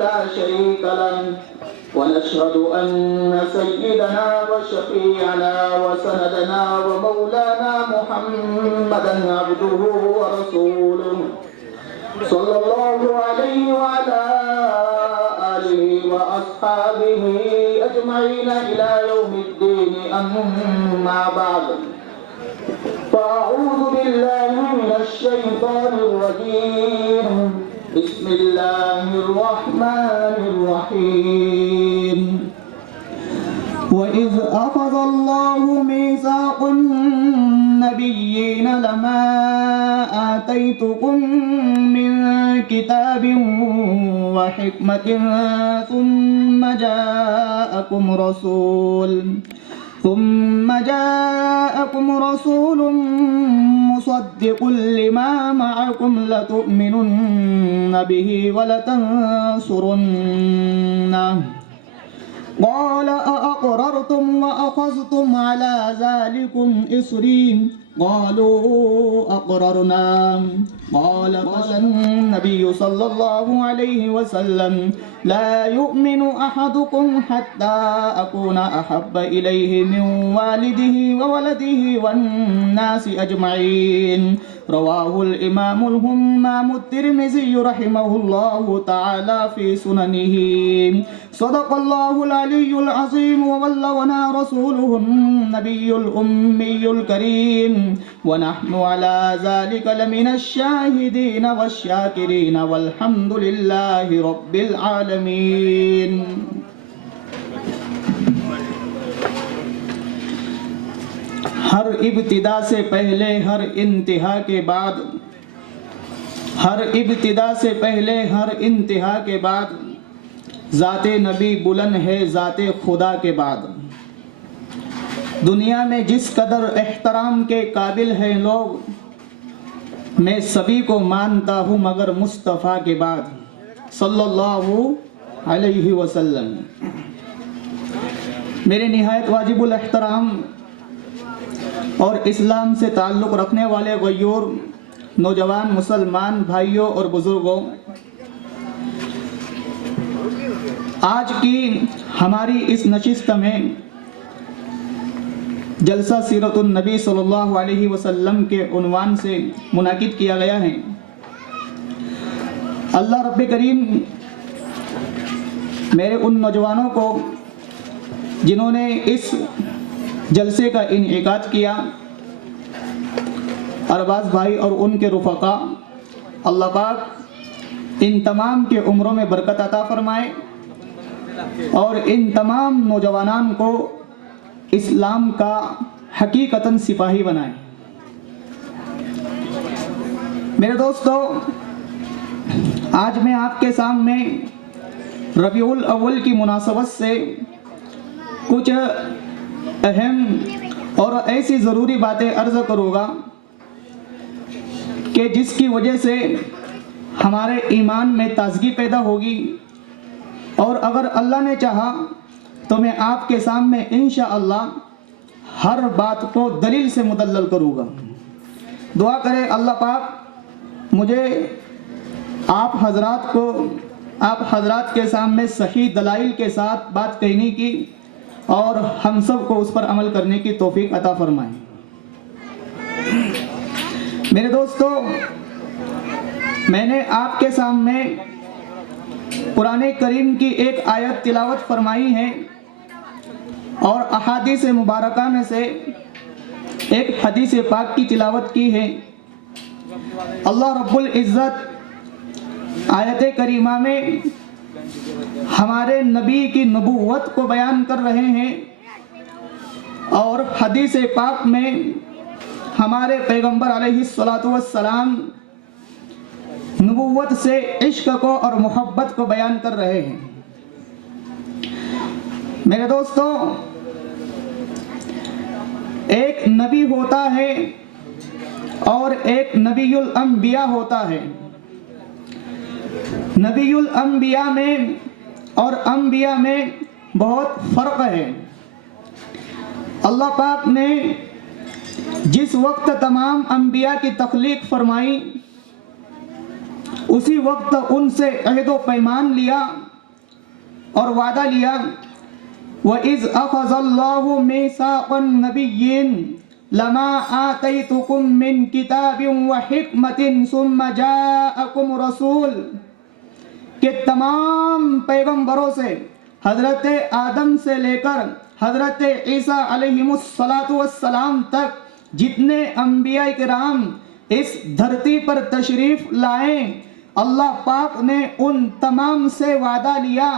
لا شريك له ونشهد أن سيدنا وشفيعنا وسندنا ومولانا محمدا عبده ورسوله صلى الله عليه وعلى آله وأصحابه أجمعين إلى يوم الدين أما بعد فأعوذ بالله من الشيطان الرجيم بسم الله الرحمن الرحيم وإذ أخذ الله ميثاق النبيين لما آتيتكم من كتاب وحكمة ثم جاءكم رسول مصدق لما معكم لتؤمنن به ولتنصرنه قال أأقررتم وأخذتم على ذلكم إصري قالوا أقررنا قال النبي صلى الله عليه وسلم لا يؤمن أحدكم حتى أكون أحب إليه من والده وولده والناس أجمعين رواه الإمام الهمام الترمذي رحمه الله تعالى في سننه صدق الله العلي العظيم وبلغنا رسوله النبي الأمي الكريم ونحن على ذلك لمن الشاهدين والشاكرين والحمد لله رب العالمين. ہر ابتدا سے پہلے ہر انتہا کے بعد ذات نبی بلند ہے ذات خدا کے بعد. دنیا میں جس قدر احترام کے قابل ہیں لوگ میں سبھی کو مانتا ہوں مگر مصطفیٰ کے بعد صلی اللہ علیہ وسلم. میرے نہایت واجب الاحترام اور اسلام سے تعلق رکھنے والے غیور نوجوان مسلمان بھائیوں اور بزرگوں، آج کی ہماری اس نشست میں جلسہ سیرت النبی صلی اللہ علیہ وسلم کے عنوان سے منعقد کیا گیا ہے. اللہ رب کریم میرے ان نوجوانوں کو جنہوں نے اس جلسے کا انعقاد کیا، ارباز بھائی اور ان کے رفقا، اللہ پاک ان تمام کے عمروں میں برکت عطا فرمائے اور ان تمام نوجوانان کو اسلام کا حقیقتاً سپاہی بنائے. میرے دوستو، آج میں آپ کے سامنے ربیع الاول کی مناسبت سے کچھ اہم اور ایسی ضروری باتیں عرض کروں گا کہ جس کی وجہ سے ہمارے ایمان میں تازگی پیدا ہوگی، اور اگر اللہ نے چاہا تو میں آپ کے سامنے انشاءاللہ ہر بات کو دلیل سے مدلل کروں گا. دعا کرے اللہ پاک مجھے آپ حضرات کے سامنے صحیح دلائل کے ساتھ بات کہنے کی اور ہم سب کو اس پر عمل کرنے کی توفیق عطا فرمائے. میرے دوستو، میں نے آپ کے سامنے قرآن کریم کی ایک آیت تلاوت فرمائی ہے اور احادیث مبارکہ میں سے ایک حدیث پاک کی تلاوت کی ہے. اللہ رب العزت آیت کریمہ میں ہمارے نبی کی نبوت کو بیان کر رہے ہیں اور حدیث پاک میں ہمارے پیغمبر علیہ السلام نبوت سے عشق کو اور محبت کو بیان کر رہے ہیں. میرے دوستو، ایک نبی ہوتا ہے اور ایک نبی الانبیاء ہوتا ہے. نبی الانبیاء میں اور انبیاء میں بہت فرق ہے. اللہ پاک نے جس وقت تمام انبیاء کی تخلیق فرمائی اسی وقت ان سے عہد و پیمان لیا اور وعدہ لیا وَإِذْ أَخَذَ اللَّهُ مِيثَاقَ النَّبِيِّينَ لَمَا آتَيْتُكُم مِّن كِتَابٍ وَحِكْمَةٍ ثُمَّ جَاءَكُمْ رَسُولٌ کہ تمام پیغمبروں سے حضرت آدم سے لے کر حضرت عیسیٰ علیہ السلام تک جتنے انبیاء کرام اس دھرتی پر تشریف لائے، اللہ پاک نے ان تمام سے وعدہ لیا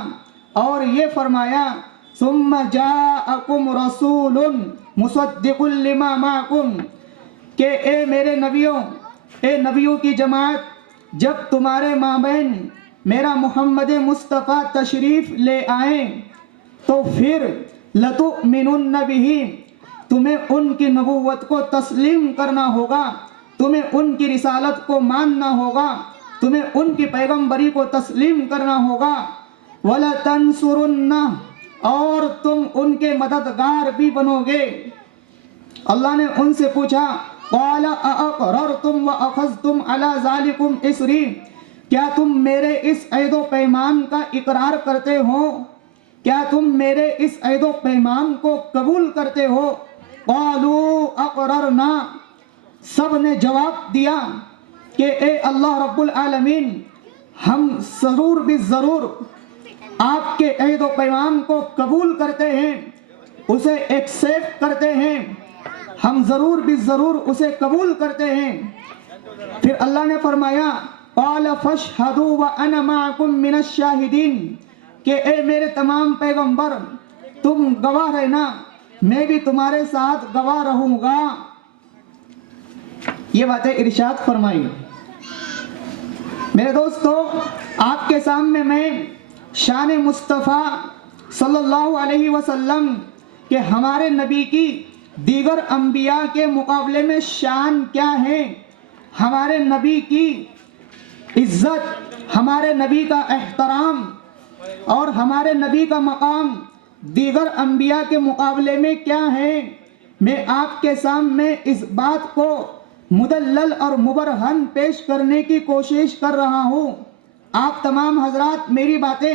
اور یہ فرمایا ثم جاءکم رسول مصدق لما معکم کہ اے میرے نبیوں، اے نبیوں کی جماعت، جب تمہارے مابین میرا محمد مصطفیٰ تشریف لے آئیں تو پھر لتؤمنن بہ، تمہیں ان کی نبوت کو تسلیم کرنا ہوگا، تمہیں ان کی رسالت کو ماننا ہوگا، تمہیں ان کی پیغمبری کو تسلیم کرنا ہوگا، وَلَتَنْصُرُنَّهُ اور تم ان کے مددگار بھی بنو گے۔ اللہ نے ان سے پوچھا قَالَ أَأَقْرَرْتُمْ وَأَخَذْتُمْ عَلَى ذَلِكُمْ إِصْرِي کیا تم میرے اس عہد و پیمان کا اقرار کرتے ہو؟ کیا تم میرے اس عہد و پیمان کو قبول کرتے ہو؟ قَالُوا أَقْرَرْنَا سب نے جواب دیا کہ اے اللہ رب العالمین، ہم ضرور بالضرور آپ کے عہد و پیمان کو قبول کرتے ہیں، اسے ایکسیپٹ کرتے ہیں، ہم ضرور بالضرور اسے قبول کرتے ہیں۔ پھر اللہ نے فرمایا قال فاشهدوا وانا معكم من الشاهدين کہ اے میرے تمام پیغمبر تم گواہ رہنا، میں بھی تمہارے ساتھ گواہ رہوں گا۔ یہ باتیں ارشاد فرمائی۔ میرے دوستو، آپ کے سامنے میں شان مصطفیٰ صلی اللہ علیہ وسلم کہ ہمارے نبی کی دیگر انبیاء کے مقابلے میں شان کیا ہے، ہمارے نبی کی عزت، ہمارے نبی کا احترام اور ہمارے نبی کا مقام دیگر انبیاء کے مقابلے میں کیا ہے، میں آپ کے سامنے اس بات کو مدلل اور مبرہن پیش کرنے کی کوشش کر رہا ہوں۔ آپ تمام حضرات میری باتیں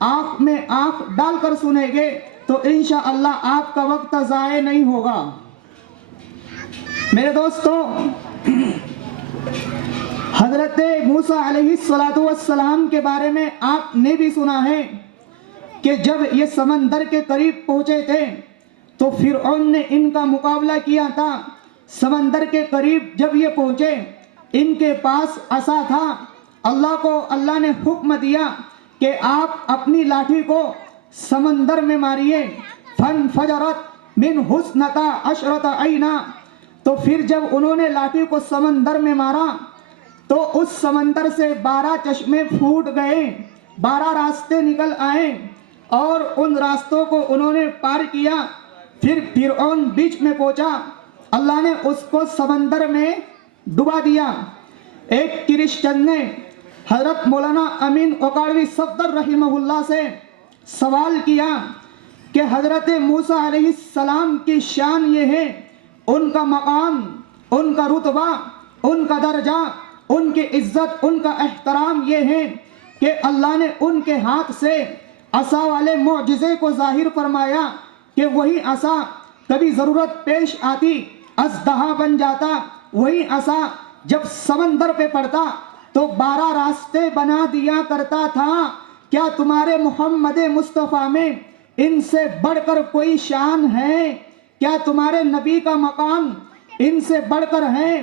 آنکھ میں آنکھ ڈال کر سنیں گے تو انشاءاللہ آپ کا وقت ضائع نہیں ہوگا۔ میرے دوستو، حضرت موسیٰ علیہ السلام کے بارے میں آپ نے بھی سنا ہے کہ جب یہ سمندر کے قریب پہنچے تھے تو فرعون نے ان کا مقابلہ کیا تھا۔ سمندر کے قریب جب یہ پہنچے، ان کے پاس عصا تھا، اللہ نے حکم دیا کہ آپ اپنی لاٹھی کو سمندر میں ماریے، فانفجرت من حسنتا عشرت عینا، تو پھر جب انہوں نے لاٹھی کو سمندر میں مارا تو اس سمندر سے 12 چشمے پھوٹ گئے، 12 راستے نکل آئے اور ان راستوں کو انہوں نے پار کیا۔ پھر فرعون بیچ میں پہنچا، اللہ نے اس کو سمندر میں ڈبا دیا۔ ایک کرسچن نے حضرت مولانا امین اوکاڑوی صفدر رحمہ اللہ سے سوال کیا کہ حضرت موسیٰ علیہ السلام کی شان یہ ہے، ان کا مقام، ان کا رتبہ، ان کا درجہ، ان کی عزت، ان کا احترام یہ ہے کہ اللہ نے ان کے ہاتھ سے عصا والے معجزے کو ظاہر فرمایا کہ وہی عصا کبھی ضرورت پیش آتی اژدہا بن جاتا، وہی عصا جب سمندر پہ پڑتا تو 12 راستے بنا دیا کرتا تھا۔ کیا تمہارے محمد مصطفیٰ میں ان سے بڑھ کر کوئی شان ہے؟ کیا تمہارے نبی کا مقام ان سے بڑھ کر ہے؟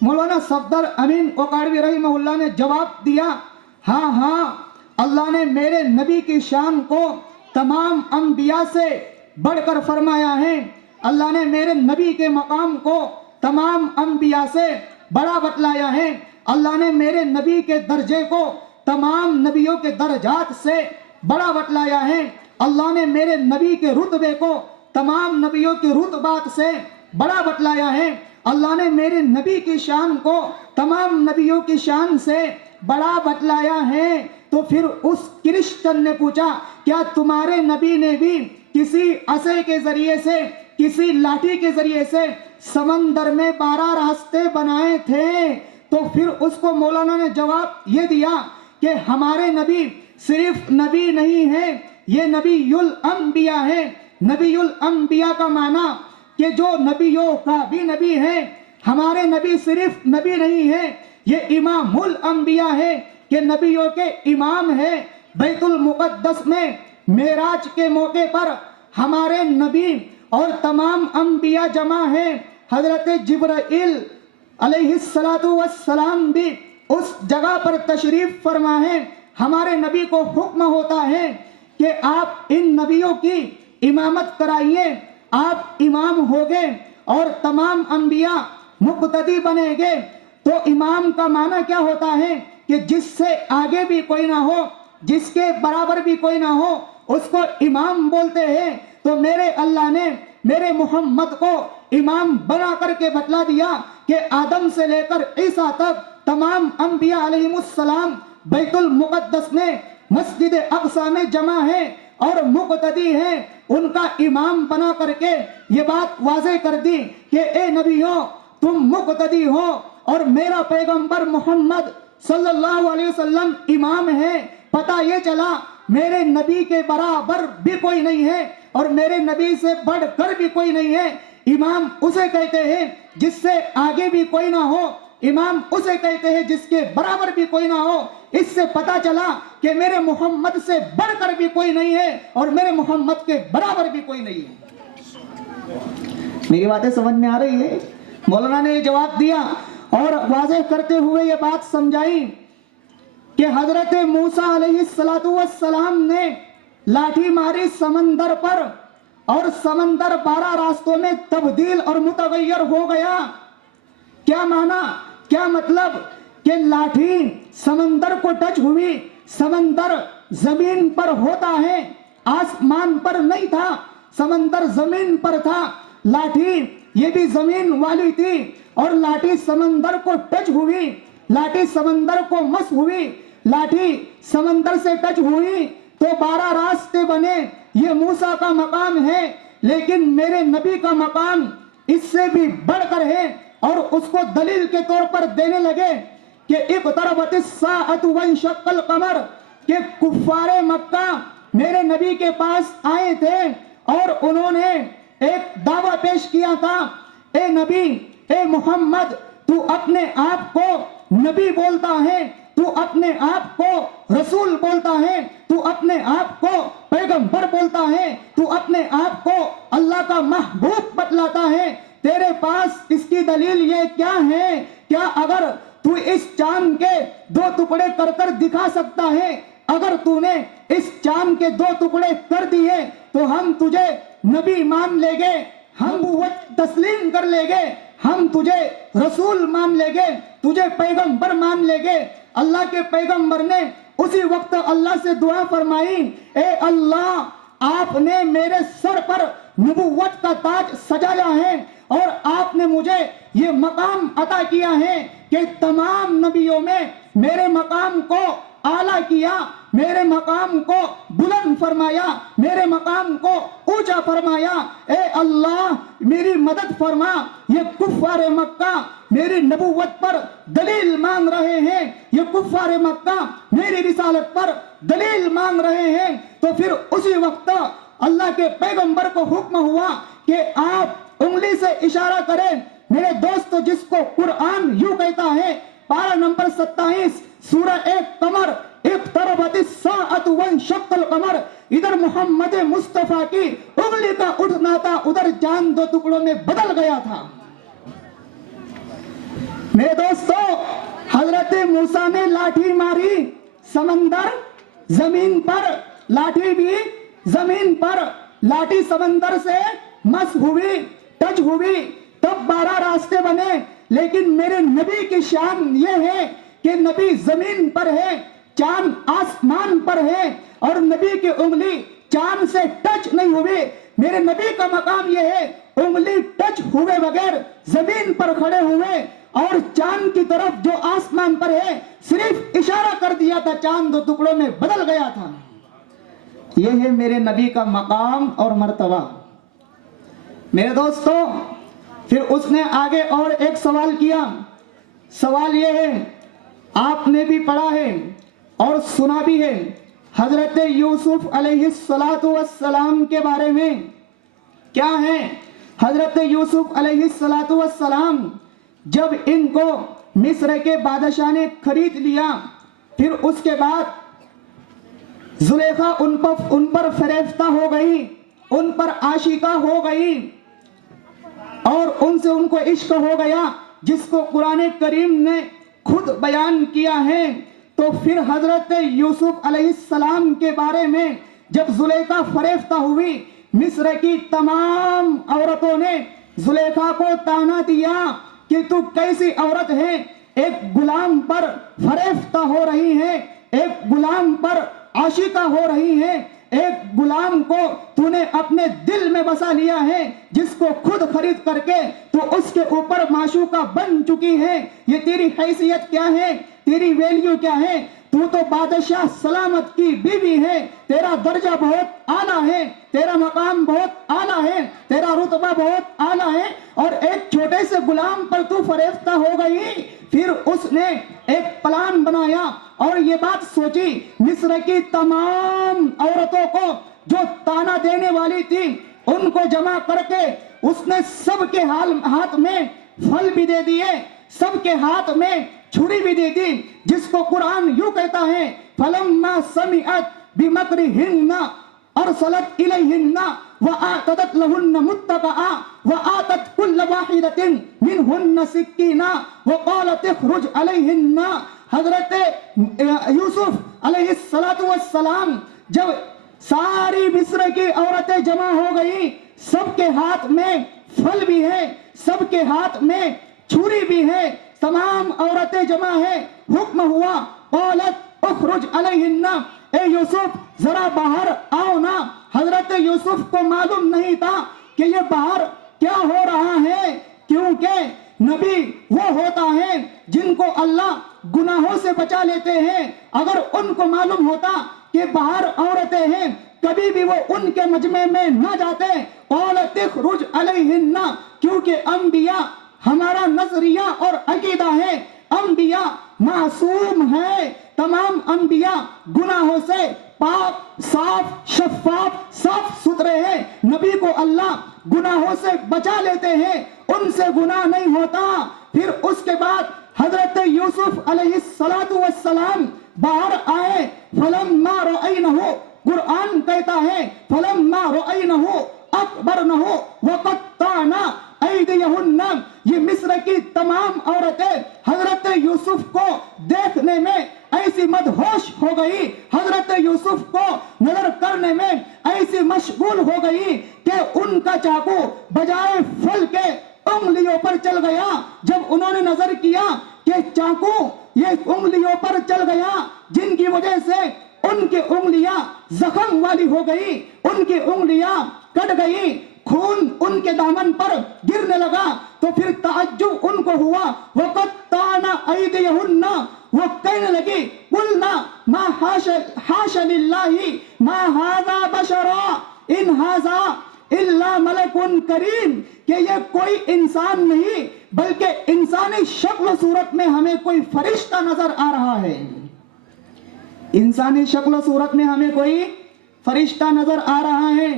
مولانا صفدر امین اوکاڑوی رحمہ اللہ نے جواب دیا، ہاں ہاں، اللہ نے میرے نبی کی شان کو تمام انبیاء سے بڑھ کر فرمایا ہے، اللہ نے میرے نبی کے مقام کو تمام انبیاء سے بڑا بتلایا ہے، اللہ نے میرے نبی کے درجے کو تمام نبیوں کے درجات سے بڑا بتلایا ہے، اللہ نے میرے نبی کے رتبے کو تمام نبیوں کے رتبات سے بڑا بتلایا ہے، اللہ نے میرے نبی کی شان کو تمام نبیوں کی شان سے بڑا بتلایا ہے۔ تو پھر اس کرسچن نے پوچھا، کیا تمہارے نبی نے بھی کسی عصے کے ذریعے سے، کسی لاٹھی کے ذریعے سے سمندر میں 12 راستے بنائے تھے؟ تو پھر اس کو مولانا نے جواب یہ دیا کہ ہمارے نبی صرف نبی نہیں ہے، یہ نبی الانبیاء ہے۔ نبی الانبیاء کا معنی کہ جو نبیوں کا بھی نبی ہے۔ ہمارے نبی صرف نبی نہیں ہے، یہ امام الانبیاء ہے کہ نبیوں کے امام ہے۔ بیت المقدس میں معراج کے موقع پر ہمارے نبی اور تمام انبیاء جمع ہیں۔ حضرت جبرائیل علیہ السلام بھی اس جگہ پر تشریف فرما ہے۔ ہمارے نبی کو حکم ہوتا ہے کہ آپ ان نبیوں کی امامت کرائیے، آپ امام ہوگے اور تمام انبیاء مقتدی بنیں گے۔ تو امام کا معنی کیا ہوتا ہے کہ جس سے آگے بھی کوئی نہ ہو، جس کے برابر بھی کوئی نہ ہو، اس کو امام بولتے ہیں۔ تو میرے اللہ نے میرے محمد کو امام بنا کر کے بتلا دیا کہ آدم سے لے کر عیسیٰ تک تمام انبیاء علیہ السلام بیت المقدس میں مسجد اقصی میں جمع ہے اور مقتدی ہیں۔ ان کا امام بنا کر کے یہ بات واضح کر دی کہ اے نبیوں، تم مقتدی ہو اور میرا پیغمبر محمد صلی اللہ علیہ وسلم امام ہے۔ پتہ یہ چلا میرے نبی کے برابر بھی کوئی نہیں ہے اور میرے نبی سے بڑھ کر بھی کوئی نہیں ہے۔ امام اسے کہتے ہیں جس سے آگے بھی کوئی نہ ہو، امام اسے کہتے ہیں جس کے برابر بھی کوئی نہ ہو۔ اس سے پتا چلا کہ میرے محمد سے بڑھ کر بھی کوئی نہیں ہے اور میرے محمد کے برابر بھی کوئی نہیں ہے۔ میری باتیں سمجھ میں آ رہی ہے؟ مولانا نے یہ جواب دیا اور واضح کرتے ہوئے یہ بات سمجھائی کہ حضرت موسیٰ علیہ السلام نے لاٹھی ماری سمندر پر اور سمندر 12 راستوں میں تبدیل اور متغیر ہو گیا۔ کیا معنی، کیا مطلب کہ لاٹھی سمندر کو ٹچ ہوئی، سمندر زمین پر ہوتا ہے، آسمان پر نہیں تھا، سمندر زمین پر تھا، لاٹھی یہ بھی زمین والی تھی اور لاٹھی سمندر کو ٹچ ہوئی، لاٹھی سمندر کو مس ہوئی، لاٹھی سمندر سے ٹچ ہوئی تو 12 راستے بنے۔ یہ موسیٰ کا مقام ہے، لیکن میرے نبی کا مقام اس سے بھی بڑھ کر ہے اور اس کو دلیل کے طور پر دینے لگے کہ اقتربت الساعۃ وانشق القمر، کہ کفار مکہ میرے نبی کے پاس آئے تھے اور انہوں نے ایک دعویٰ پیش کیا تھا، اے نبی، اے محمد، تو اپنے آپ کو نبی بولتا ہے، تو اپنے آپ کو رسول بولتا ہے، تو اپنے آپ کو پیغمبر بولتا ہے، تو اپنے آپ کو اللہ کا محبوب بتلاتا ہے، تیرے پاس اس کی دلیل یہ کیا ہے؟ کیا اگر تو اس چاند کے 2 ٹکڑے کر کر دکھا سکتا ہے، اگر تو نے اس چاند کے 2 ٹکڑے کر دیے تو ہم تجھے نبی مان لیں گے، ہم نبوت تسلیم کر لیں گے، ہم تجھے رسول مان لیں گے، تجھے پیغمبر مان لیں گے۔ اللہ کے پیغمبر نے اسی وقت اللہ سے دعا فرمائی، اے اللہ، آپ نے میرے سر پر نبوت کا تاج سجایا ہے اور آپ نے مجھے یہ مقام عطا کیا ہے کہ تمام نبیوں میں میرے مقام کو اعلیٰ کیا، میرے مقام کو بلند فرمایا، میرے مقام کو اونچا فرمایا۔ اے اللہ میری مدد فرما، یہ کفار مکہ میری نبوت پر دلیل مانگ رہے ہیں، یہ کفار مکہ میری رسالت پر دلیل مانگ رہے ہیں۔ تو پھر اسی وقت اللہ کے پیغمبر کو حکم ہوا کہ آپ انگلی سے اشارہ کریں۔ میرے دوست، جس کو قرآن یوں کہتا ہے، پارہ نمبر 27 سورہ 1 قمر، اقتربت الساعۃ وانشق القمر، ادھر محمد مصطفیٰ کی انگلی کا اٹھنا تھا، ادھر چاند 2 ٹکڑوں میں بدل گیا تھا۔ میرے دوستو، حضرت موسیٰ نے لاٹھی ماری سمندر زمین پر، لاٹھی بھی زمین پر، لاٹھی سمندر سے مس ہوئی، ٹچ ہوئی، تب 12 راستے بنے۔ لیکن میرے نبی کی شان یہ ہے کہ نبی زمین پر ہے، چاند آسمان پر ہے اور نبی کی انگلی چاند سے ٹچ نہیں ہوئی۔ میرے نبی کا مقام یہ ہے، انگلی ٹچ ہوئے بغیر زمین پر کھڑے ہوئے اور چاند کی طرف جو آسمان پر ہے صرف اشارہ کر دیا تھا، چاند 2 ٹکڑوں میں بدل گیا تھا۔ یہ ہے میرے نبی کا مقام اور مرتبہ۔ میرے دوستو، پھر اس نے آگے اور ایک سوال کیا سوال یہ ہے، آپ نے بھی پڑھا ہے اور سنا بھی ہے، حضرت یوسف علیہ السلام کے بارے میں کیا ہے؟ حضرت یوسف علیہ السلام جب ان کو مصر کے بادشاہ نے خرید لیا، پھر اس کے بعد زلیخا ان پر فریفتہ ہو گئی، ان پر عاشقہ ہو گئی اور ان سے ان کو عشق ہو گیا، جس کو قرآن کریم نے خود بیان کیا ہے۔ تو پھر حضرت یوسف علیہ السلام کے بارے میں جب زلیخا فریفتہ ہوئی، مصر کی تمام عورتوں نے زلیخا کو طعنہ دیا کہ تو کیسی عورت ہے، ایک غلام پر فریفتہ ہو رہی ہے، ایک غلام پر عاشقہ ہو رہی ہے، ایک غلام کو تو نے اپنے دل میں بسا لیا ہے، جس کو خود خرید کر کے تو اس کے اوپر معشوقہ بن چکی ہے۔ یہ تیری حیثیت کیا ہے، تیری ویلیو کیا ہے؟ تو بادشاہ سلامت کی بیوی ہے، تیرا درجہ بہت اعلیٰ ہے، تیرا مقام بہت اعلیٰ ہے، تیرا رتبہ بہت اعلیٰ ہے، اور ایک چھوٹے سے غلام پر تو فریفتہ ہو گئی۔ پھر اس نے ایک پلان بنایا اور یہ بات سوچی، مصر کی تمام عورتوں کو جو طعنہ دینے والی تھی ان کو جمع کر کے اس نے سب کے ہاتھ میں پھل بھی دے دیے، سب کے ہاتھ میں چھری بھی دے دی، جس کو قرآن یوں کہتا ہے فَلَمَّا سَمِعَتْ بِمَكْرِهِنَّ أَرْسَلَتْ إِلَيْهِنَّ وَآتَتْ لَهُنَّ مُتَّكَأً وَآتَتْ كُلَّ وَاحِدَةٍ مِنْهُنَّ سِكِّينًا وَقَالَتِ اخْرُجْ عَلَيْهِنَّ۔ حضرت یوسف علیہ السلام جب ساری مصر کی عورتیں جمع ہو گئی، سب کے ہاتھ میں پھل بھی ہے، سب کے ہاتھ میں چھری بھی ہے، تمام عورتیں جمع ہیں، حکم ہوا قالت اخرج علیہن، اے یوسف ذرا باہر آؤ نا۔ حضرت یوسف کو معلوم نہیں تھا کہ یہ باہر کیا ہو رہا ہے، کیونکہ نبی وہ ہوتا ہے جن کو اللہ گناہوں سے بچا لیتے ہیں۔ اگر ان کو معلوم ہوتا کہ باہر عورتیں ہیں، کبھی بھی وہ ان کے مجمع میں نہ جاتے۔ قالت اخرج علیہن، کیونکہ انبیاء ہمارا نظریہ اور عقیدہ ہے، انبیاء معصوم ہے، تمام انبیاء گناہوں سے پاک، صاف، شفاف، صاف ستھرے ہیں۔ نبی کو اللہ گناہوں سے بچا لیتے ہیں، ان سے گناہ نہیں ہوتا۔ پھر اس کے بعد حضرت یوسف علیہ السلام باہر آئے، فَلَمَّا رَأَيْنَهُ، قرآن کہتا ہے فَلَمَّا رَأَيْنَهُ أَكْبَرْنَهُ وَقَطَّعْنَ أَيْدِيَهُنَّ۔ یہ مصر کی تمام عورتیں حضرت یوسف کو دیکھنے میں ایسی مدہوش ہو گئی، حضرت یوسف کو نظر کرنے میں ایسی مشغول ہو گئی کہ ان کا چاقو بجائے پھل کے انگلیوں پر چل گیا۔ جب انہوں نے نظر کیا کہ چاقو یہ انگلیوں پر چل گیا، جن کی وجہ سے ان کی انگلیاں زخم والی ہو گئی، ان کی انگلیاں کٹ گئی، خون ان کے دامن پر گرنے لگا، تو پھر تعجب ان کو ہوا۔ وَقَطَّعْنَ أَيْدِيَهُنَّ، وہ کہنے لگی قُلْنَا مَا حَاشَ لِلَّهِ مَا هَذَا بَشَرًا إِنْ هَذَا إِلَّا مَلَكٌ كَرِيمٌ، کہ یہ کوئی انسان نہیں بلکہ انسانی شکل و صورت میں ہمیں کوئی فرشتہ نظر آ رہا ہے، انسانی شکل و صورت میں ہمیں کوئی فرشتہ نظر آ رہا ہے۔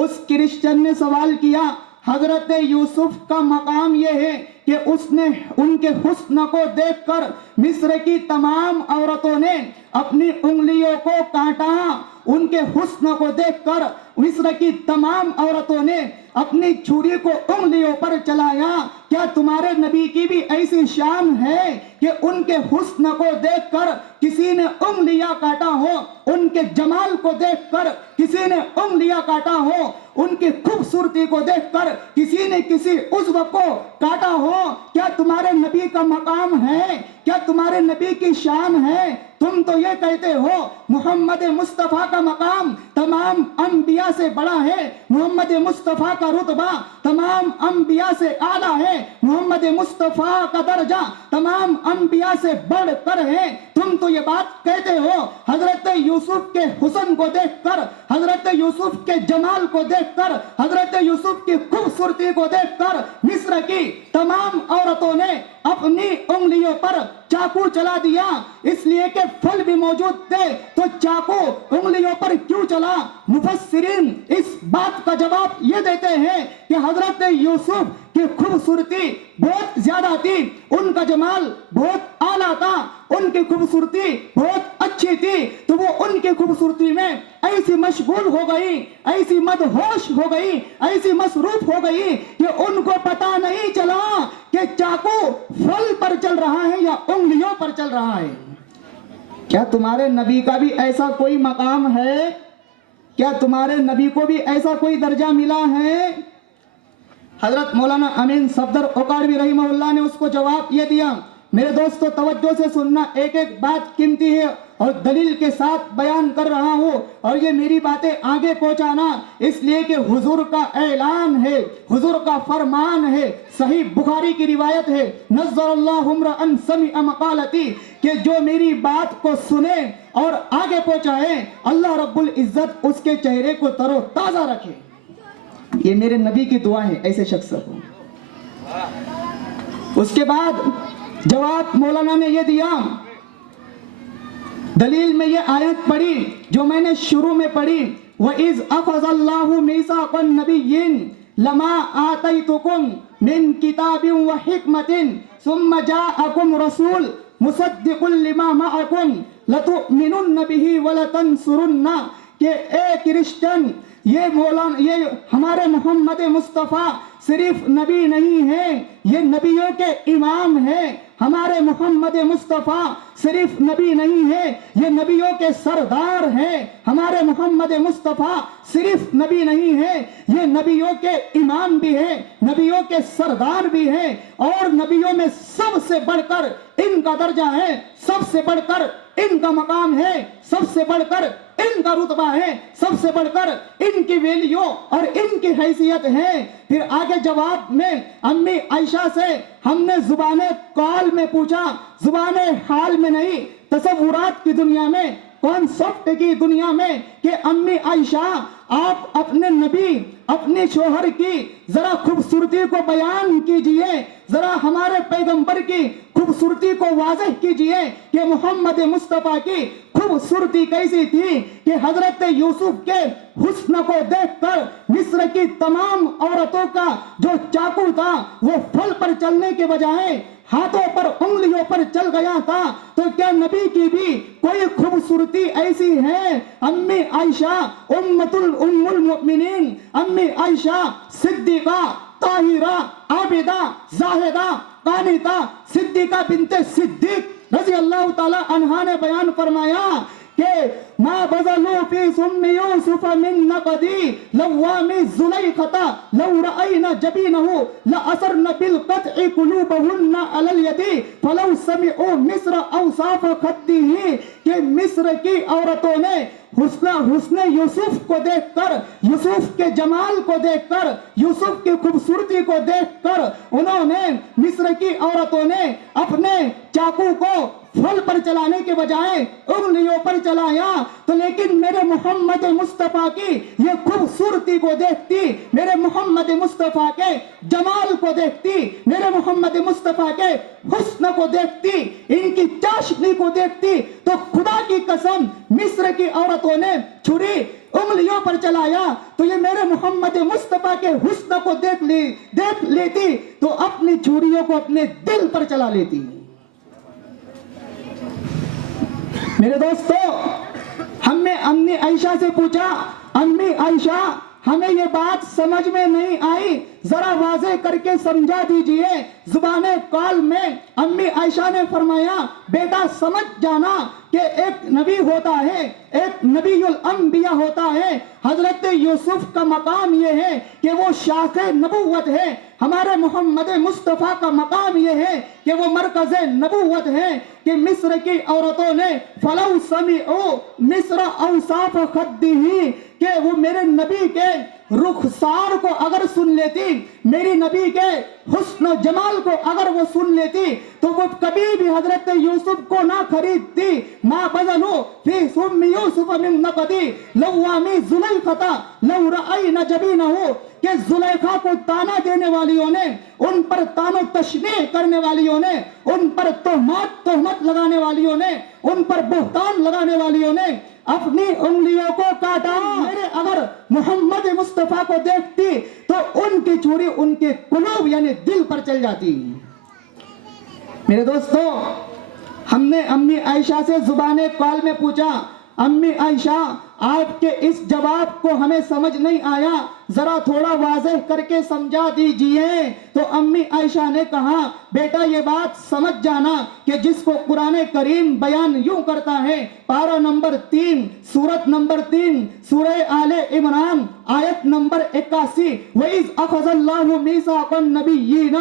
اس کرسچن نے سوال کیا، حضرت یوسف کا مقام یہ ہے کہ اس نے ان کے حسن کو دیکھ کر مصر کی تمام عورتوں نے اپنی انگلیوں کو کاٹا، ان کے حسن کو دیکھ کر مصر کی تمام عورتوں نے اپنی چھری کو انگلیوں پر چلایا۔ کیا تمہارے نبی کی بھی ایسی شان ہے کہ ان کے حسن کو دیکھ کر کسی نے انگلیاں کاٹا ہو، ان کے جمال کو دیکھ کر کسی نے انگلیاں کاٹا ہو، ان کی خوبصورتی کو دیکھ کر کسی نے کسی عضو کو کاٹا ہو؟ کیا تمہارے نبی کا مقام ہے؟ کیا تمہارے نبی کی شان ہے؟ تم تو یہ کہتے ہو محمد مصطفیٰ کا مقام تمام انبیاء سے بڑا ہے، محمد مصطفیٰ کا رتبہ تمام انبیاء سے اعلیٰ ہے، محمد مصطفیٰ کا درجہ تمام انبیاء سے بڑھ کر ہے۔ تم تو یہ بات کہتے ہو۔ حضرت یوسف کے حسن کو دیکھ کر، حضرت یوسف کے جمال کو دیکھ کر، حضرت یوسف کی خوبصورتی کو دیکھ کر مصر کی تمام عورتوں نے اپنی انگلیوں پر چاقو چلا دیا، اس لیے کہ پھل بھی موجود تھے تو چاقو انگلیوں پر کیوں چلا؟ مفسرین اس بات کا جواب یہ دیتے ہیں کہ حضرت یوسف کی خوبصورتی بہت زیادہ تھی، ان کا جمال بہت اعلیٰ تھا، ان کی خوبصورتی بہت اچھی تھی، تو وہ ان کی خوبصورتی میں ایسی مشغول ہو گئی، ایسی مدہوش ہو گئی، ایسی مصروف ہو گئی کہ ان کو پتا نہیں چلا کہ چاقو پھل پر چل رہا ہے یا انگلیوں پر چل رہا ہے۔ کیا تمہارے نبی کا بھی ایسا کوئی مقام ہے؟ کیا تمہارے نبی کو بھی ایسا کوئی درجہ ملا ہے؟ حضرت مولانا امین صفدر اکاڑوی رحمہ اللہ نے اس کو جواب یہ دیا، میرے دوستو توجہ سے سننا، ایک ایک بات قیمتی ہے اور دلیل کے ساتھ بیان کر رہا ہوں، اور یہ میری باتیں آگے پہنچانا اس لیے کہ حضور کا اعلان ہے، حضور کا فرمان ہے، صحیح بخاری کی روایت ہے، نظر اللہ امرأ سمع مقالتی، کہ جو میری بات کو سنے اور آگے پہنچائے اللہ رب العزت اس کے چہرے کو تر و تازہ رکھے۔ یہ میرے نبی کی دعا ہے ایسے شخص کو۔ اس کے بعد جواب مولانا نے یہ دیا، دلیل میں یہ آیت پڑھی جو میں نے شروع میں پڑھی، وَإِذْ أَخَذَ اللَّهُ مِيثَاقَ النَّبِيِّينَ لَمَا آتَيْتُكُم مِّن كِتَابٍ وَحِكْمَةٍ ثُمَّ جَاءَكُمْ رَسُولٌ مُصَدِّقٌ لِّمَا مَعَكُمْ لَتُؤْمِنُنَّ بِهِ وَلَتَنصُرُنَّ، کہ اے کرسچن، یہ ہمارے محمد مصطفیٰ صرف نبی نہیں ہے، یہ نبیوں کے امام ہے۔ ہمارے محمد مصطفیٰ صرف نبی نہیں ہے، یہ نبیوں کے سردار ہیں۔ ہمارے محمد مصطفیٰ صرف نبی نہیں ہے، یہ نبیوں کے امام بھی ہے، نبیوں کے سردار بھی ہیں، اور نبیوں میں سب سے بڑھ کر ان کا درجہ ہے، سب سے بڑھ کر ان کا مقام ہے، سب سے بڑھ کر ان کا رتبہ ہے، سب سے بڑھ کر ان کی ویلیو اور ان کی حیثیت ہے۔ پھر آگے جواب میں امی عائشہ سے ہم نے زبان قال میں پوچھا، زبان حال میں نہیں، تصورات کی دنیا میں، کانسیپٹ کی دنیا میں، کہ امی عائشہ آپ اپنے نبی، اپنے شوہر کی ذرا خوبصورتی کو بیان کیجئے، ذرا ہمارے پیغمبر کی خوبصورتی کو واضح کیجئے کہ محمد مصطفیٰ کی خوبصورتی کیسی تھی، کہ حضرت یوسف کے حسن کو دیکھ کر مصر کی تمام عورتوں کا جو چاقو تھا وہ پھل پر چلنے کے بجائے ہاتھوں پر انگلیوں پر چل گیا تھا، تو کیا نبی کی بھی کوئی خوبصورتی ایسی ہے؟ امی عائشہ ام المؤمنین، امی عائشہ صدیقہ طاہرہ عابدہ زاہدہ قانتہ صدیقہ بنت صدیق رضی اللہ تعالی عنہا نے بیان فرمایا کہ ما بذلوا في سم يوسف من نقدي لوام زليخة لو رأينا جبينه لأثرن بالقطع قلوبهن على اليد فلو سمعوا مصر اوصاف خده، کہ مصر کی عورتوں نے حسن یوسف کو دیکھ کر، یوسف کے جمال کو دیکھ کر، یوسف کی خوبصورتی کو دیکھ کر انہوں نے، مصر کی عورتوں نے اپنے چاقو کو پھل پر چلانے کے بجائے انگلیوں پر چلایا، تو لیکن میرے محمد مصطفیٰ کی یہ خوبصورتی کو دیکھتی، میرے محمد مصطفیٰ کے جمال کو دیکھتی، میرے محمد مصطفیٰ کے حسن کو دیکھتی، ان کی چاشنی کو دیکھتی، تو خدا کی قسم مصر کی عورتوں نے چھری انگلیوں پر چلایا تو یہ میرے محمد مصطفیٰ کے حسن کو دیکھ لیتی تو اپنی چھریوں کو اپنے دل پر چلا لیتی۔ میرے دوستو، ہم نے امی عائشہ سے پوچھا، امی عائشہ ہمیں یہ بات سمجھ میں نہیں آئی، ذرا واضح کر کے سمجھا دیجئے۔ زبان قال میں امی عائشہ نے فرمایا، بیٹا سمجھ جانا کہ ایک نبی ہوتا ہے، ایک نبی الانبیاء ہوتا ہے۔ حضرت یوسف کا مقام یہ ہے کہ وہ شاخ نبوت ہے، ہمارے محمد مصطفیٰ کا مقام یہ ہے کہ وہ مرکز نبوت ہے، کہ مصر کی عورتوں نے فَلَوْ سَمِعُوا مِصْرَ أَوْصَافَ خَدِّهِ، کہ وہ میرے نبی کے رخسار کو اگر سن لیتی، میری نبی کے حسن و جمال کو اگر وہ سن لیتی تو وہ کبھی بھی حضرت یوسف کو نہ خریدتی۔ ما بذلوا فی سم یوسف من نقدی لوامی زلیخہ لو رأین جبینہ، کہ زلیخا کو تانا دینے والیوں نے، ان پر تان و تشنیع کرنے والیوں نے، ان پر تہمت لگانے والیوں نے، ان پر بہتان لگانے والیوں نے اپنی انگلیوں کو کاٹا۔ میرے اگر محمد مصطفیٰ کو دیکھتی تو ان کی چھری ان کے قلوب یعنی دل پر چل جاتی۔ میرے دوستو، ہم نے امی عائشہ سے زبان قال میں پوچھا، امی عائشہ آپ کے اس جواب کو ہمیں سمجھ نہیں آیا، ذرا تھوڑا واضح کر کے سمجھا دیجئے۔ تو امی عائشہ نے کہا، بیٹا یہ بات سمجھ جانا کہ جس کو قرآن کریم بیان یوں کرتا ہے، پارہ نمبر 3 سورت نمبر 3 سورہ آل عمران آیت نمبر 81، وَإِذْ أَخَذَ اللَّهُ مِيثَاقَ النَّبِيِّينَ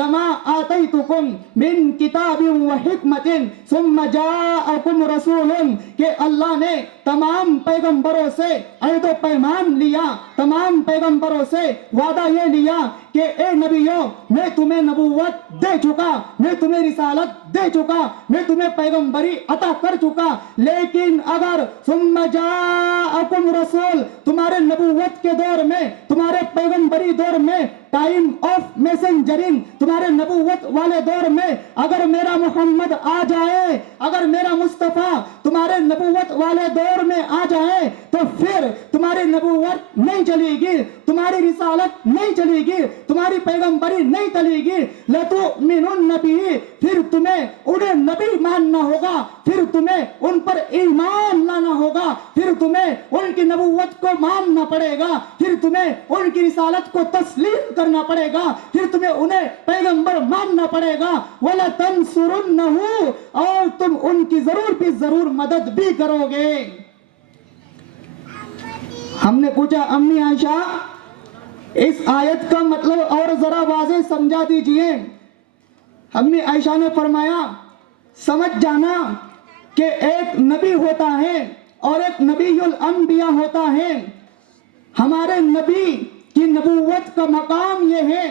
لَمَا آتَيْتُكُم مِّن کِتَابٍ وَحِکْمَةٍ ثُمَّ جَاءَكُمْ رَسُولٌ، کہ اللہ نے تمام پیغمبروں سے عہد و پیمان لیا، تمام پیغمبروں سے وعدہ یہ لیا کہ اے نبیوں میں تمہیں نبوت دے چکا، میں تمہیں رسالت دے چکا، میں تمہیں پیغمبری عطا کر چکا، لیکن اگر ثم جاءکم رسول، تمہارے نبوت کے دور میں، تمہارے پیغمبری دور میں، ٹائم آف میسنجرنگ، تمہارے نبوت والے دور میں اگر میرا محمد آ جائے، اگر میرا مصطفیٰ تمہارے نبوت والے دور میں آ جائے تو پھر تمہاری نبوت نہیں چلے گی، تمہاری رسالت نہیں چلے گی، تمہاری پیغمبری نہیں چلے گی۔ لَتُؤْمِنُنَّ بِهِ، پھر تمہیں انہیں نبی ماننا ہوگا، پھر تمہیں ان پر ایمان لانا ہوگا، پھر تمہیں ان کی نبوت کو ماننا پڑے گا، پھر تمہیں ان کی رسالت کو تسلیم کرنا پڑے گا، پھر تمہیں انہیں پیغمبر ماننا پڑے گا۔ وَلَتَنْصُرُنَّهُ، اور تم ان کی ضرور بھی ضرور مدد بھی کرو گے۔ ہم نے پوچھا، امی عائشہ اس آیت کا مطلب اور ذرا واضح سمجھا دیجئے۔ امی عائشہ نے فرمایا، سمجھ جانا کہ ایک نبی ہوتا ہے اور ایک نبی الانبیاء ہوتا ہے۔ ہمارے نبی کی نبوت کا مقام یہ ہے،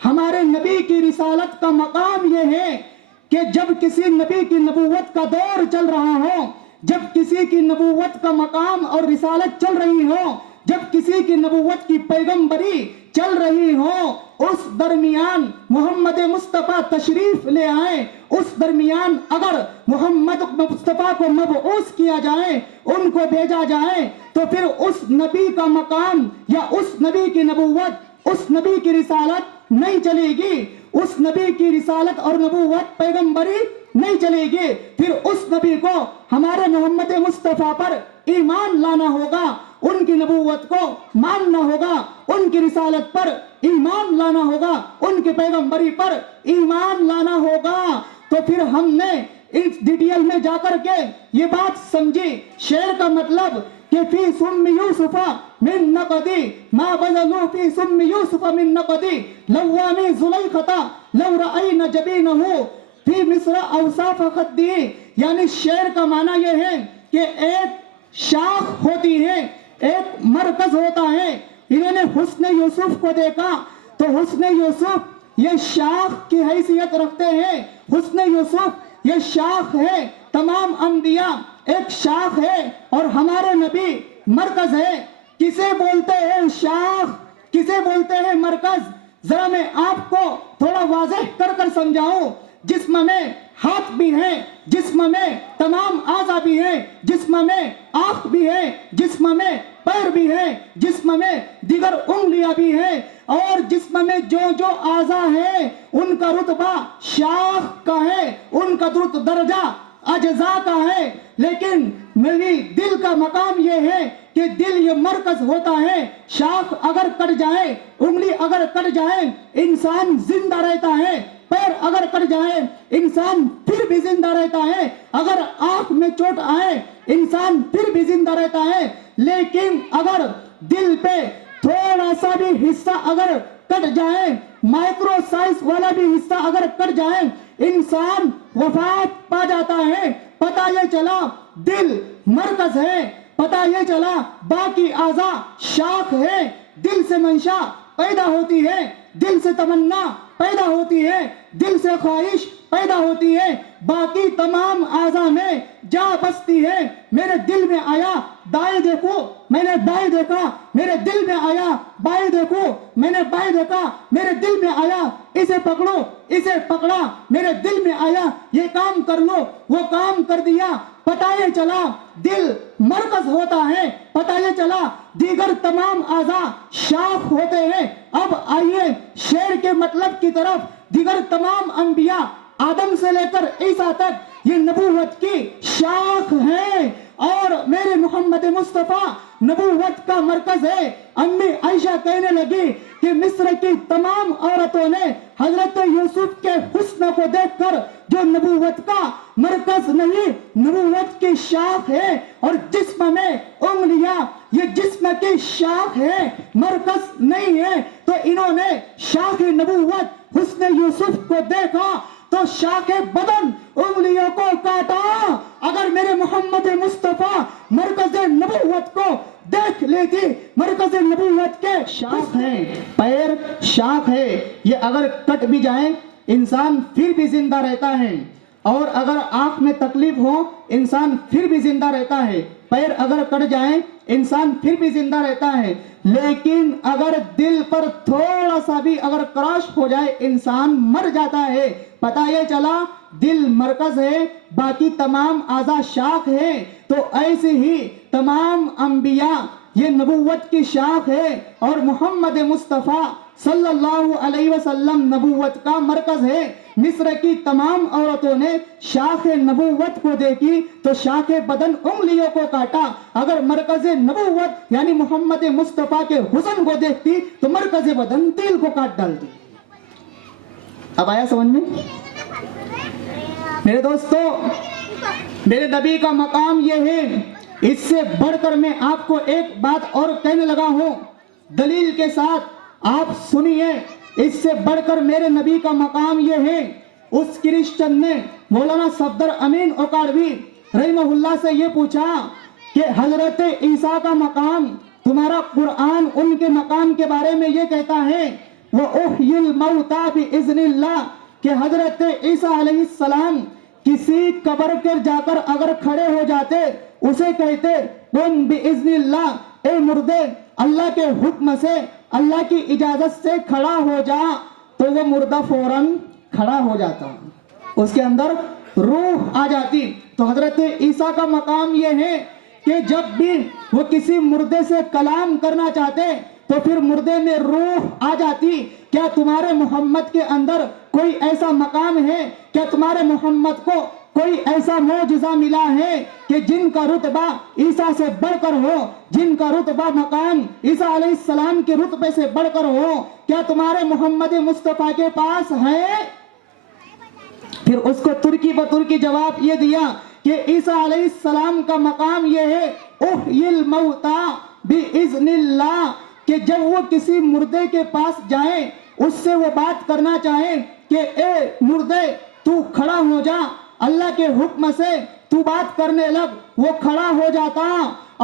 ہمارے نبی کی رسالت کا مقام یہ ہے کہ جب کسی نبی کی نبوت کا دور چل رہا ہو، جب کسی کی نبوت کا مقام اور رسالت چل رہی ہو، جب کسی کی نبوت کی پیغمبری چل رہی ہو، اس درمیان محمد مصطفیٰ تشریف لے آئیں، اس درمیان اگر محمد مصطفیٰ کو مبعوث کیا جائے، ان کو بھیجا جائے، تو پھر اس نبی کا مقام یا اس نبی کی نبوت، اس نبی کی رسالت نہیں چلے گی، اس نبی کی رسالت اور نبوت پیغمبری نہیں چلے گی۔ پھر اس نبی کو ہمارے محمد مصطفیٰ پر ایمان لانا ہوگا، ان کی نبوت کو ماننا ہوگا، ان کی رسالت پر ایمان لانا ہوگا، ان کی پیغمبری پر ایمان لانا ہوگا۔ تو پھر ہم نے اس ڈیٹیل میں جا کر کے یہ بات سمجھی، شعر کا مطلب کہ فی سم یوسف من نقدی ما بذلوا فی سم یوسف من نقدی لوامی زلیخہ لو رأین جبینہ فی مصر اوصاف خدی، یعنی شعر کا معنی یہ ہے کہ ایک شاخ ہوتی ہے، ایک مرکز ہوتا ہے۔ انہوں نے حسن یوسف کو دیکھا تو حسن یوسف یہ شاخ کی حیثیت رکھتے ہیں، حسن یوسف یہ شاخ ہے، تمام انبیاء ایک شاخ ہے اور ہمارے نبی مرکز ہے۔ کسے بولتے ہیں شاخ، کسے بولتے ہیں مرکز؟ ذرا میں آپ کو تھوڑا واضح کر کر سمجھاؤں۔ جسم میں ہاتھ بھی ہے، جسم میں تمام اعضاء بھی ہیں، جسم میں آنکھ بھی ہے، جسم میں پیر بھی ہے، جسم میں دیگر انگلیاں بھی ہیں، اور جسم میں جو جو اعضاء ہیں ان کا رتبہ شاخ کا ہے، ان کا درجہ اجزاء کا ہے۔ لیکن میری دل کا مقام یہ ہے کہ دل یہ مرکز ہوتا ہے۔ شاخ اگر کٹ جائے، انگلی اگر کٹ جائے، انسان زندہ رہتا ہے، پیر اگر کٹ جائے انسان پھر بھی زندہ رہتا ہے، اگر آنکھ میں چوٹ آئے انسان پھر بھی زندہ رہتا ہے، لیکن اگر دل پہ تھوڑا سا بھی حصہ اگر کٹ جائے، مائکرو سائز والا بھی حصہ اگر کٹ جائے، انسان وفات پا جاتا ہے۔ پتہ یہ چلا دل مرکز ہے، پتہ یہ چلا باقی اعضاء شاخ ہے۔ دل سے منشا پیدا ہوتی ہے، دل سے تمنا پیدا ہوتی ہے، دل سے خواہش پیدا ہوتی ہے، باقی تمام اعضاء میں جا بستی ہے۔ میرے دل میں آیا دائیں دیکھو، میں نے دائیں دیکھا، میرے دل میں آیا بائیں دیکھو، میں نے بائیں دیکھا، میرے دل میں آیا اسے پکڑو، اسے پکڑا، میرے دل میں آیا یہ کام کر لو، وہ کام کر دیا۔ پتہ یہ چلا دل مرکز ہوتا ہے، پتہ یہ چلا دیگر تمام اعضاء شاخ ہوتے ہیں۔ اب آئیے شعر کے مطلب کی طرف۔ دیگر تمام انبیاء آدم سے لے کر عیسیٰ تک یہ نبوت کی شاخ ہیں، اور میرے محمد مصطفیٰ نبوت کا مرکز ہے۔ امی عائشہ کہنے لگی کہ مصر کی تمام عورتوں نے حضرت یوسف کے حسن کو دیکھ کر جو نبوت کا مرکز نہیں نبوت کی شاخ ہے، اور جسم میں انگلیاں یہ جسم کی شاخ ہے مرکز نہیں ہے، تو انہوں نے شاخ نبوت حسن یوسف کو دیکھا تو شاخ بدن انگلیوں کو کاٹا۔ اگر میرے محمد مصطفیٰ مرکز نبوت کو دیکھ لیتی، مرکز نبوت کے شاخ ہیں، پیر شاخ ہے، یہ اگر کٹ بھی جائیں انسان پھر بھی زندہ رہتا ہے، اور اگر آنکھ میں تکلیف ہو انسان پھر بھی زندہ رہتا ہے، پیر اگر کٹ جائیں انسان پھر بھی زندہ رہتا ہے، لیکن اگر دل پر تھوڑا سا بھی اگر کراش ہو جائے انسان مر جاتا ہے۔ پتہ یہ چلا دل مرکز ہے، باقی تمام اعضاء شاخ ہے۔ تو ایسے ہی تمام انبیاء یہ نبوت کی شاخ ہے، اور محمد مصطفیٰ صلی اللہ علیہ وسلم نبوت کا مرکز ہے۔ مصر کی تمام عورتوں نے شاخ نبوت کو دیکھی تو شاخ بدن انگلیوں کو کاٹا۔ اگر مرکز نبوت یعنی محمد مصطفیٰ کے حسن کو دیکھتی تو مرکز بدن دل کو کاٹ ڈالتی۔ اب آیا سمجھ میں؟ میرے دوستو، میرے نبی کا مقام یہ ہے، اس سے بڑھ کر میں آپ کو ایک بات اور کہنے لگا ہوں دلیل کے ساتھ، آپ سنیے۔ اس سے بڑھ کر میرے نبی کا مقام یہ ہے، اس کرسچن نے مولانا صفدر امین اوکاڑوی رحمہ اللہ سے یہ پوچھا کہ حضرت عیسیٰ کا مقام، تمہارا قرآن ان کے مقام کے بارے میں یہ کہتا ہے وَأُحْيِي الْمَوْتَى بِإِذْنِ اللَّهِ، کہ حضرت عیسیٰ علیہ السلام کسی قبر کے جا کر اگر کھڑے ہو جاتے اسے کہتے قُمْ بِإِذْنِ اللَّهِ، اے مردے اللہ کے حکم سے اللہ کی اجازت سے کھڑا ہو جا، تو وہ مردہ فوراً کھڑا ہو جاتا، اس کے اندر روح آ جاتی۔ تو حضرت عیسیٰ کا مقام یہ ہے کہ جب بھی وہ کسی مردے سے کلام کرنا چاہتے تو پھر مردے میں روح آ جاتی۔ کیا تمہارے محمد کے اندر کوئی ایسا مقام ہے؟ کیا تمہارے محمد کو کوئی ایسا معجزہ ملا ہے کہ جن کا رتبہ عیسیٰ سے بڑھ کر ہو، جن کا رتبہ مقام عیسیٰ علیہ السلام کے رتبے سے بڑھ کر ہو؟ کیا تمہارے محمد مصطفیٰ کے پاس ہے؟ پھر اس کو ترکی بترکی جواب یہ دیا کہ عیسیٰ علیہ السلام کا مقام یہ ہے احیی الموتیٰ بِإِذْنِ اللَّهِ، کہ جب وہ کسی مردے کے پاس جائیں اس سے وہ بات کرنا چاہیں کہ اے مردے تو کھڑا ہو جا، اللہ کے حکم سے تو بات کرنے لگ، وہ کھڑا ہو جاتا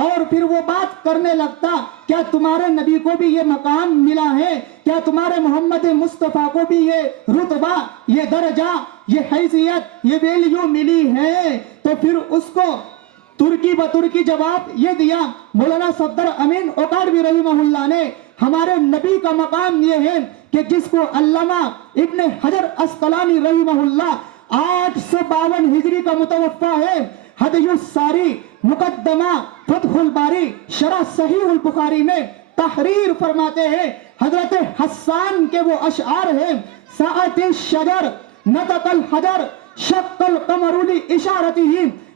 اور پھر وہ بات کرنے لگتا۔ کیا تمہارے نبی کو بھی یہ مقام ملا ہے؟ کیا تمہارے محمد مصطفیٰ کو بھی یہ رتبہ، یہ درجہ، یہ حیثیت، یہ ویلیو ملی ہے؟ تو پھر اس کو ترکی بترکی جواب یہ دیا مولانا صفدر امین اوکاڑوی رحمہ اللہ نے، ہمارے نبی کا مقام یہ ہے کہ جس کو علامہ ابن حجر اسقلانی رحمہ اللہ 852 ہجری کا متوفا ہے، ہدی الساری مقدمہ فتح الباری شرح صحیح البخاری میں تحریر فرماتے ہیں، حضرت حسان کے وہ اشعار ہیں ساعت الشجر نطق الحجر شق القمر لاشارتہ۔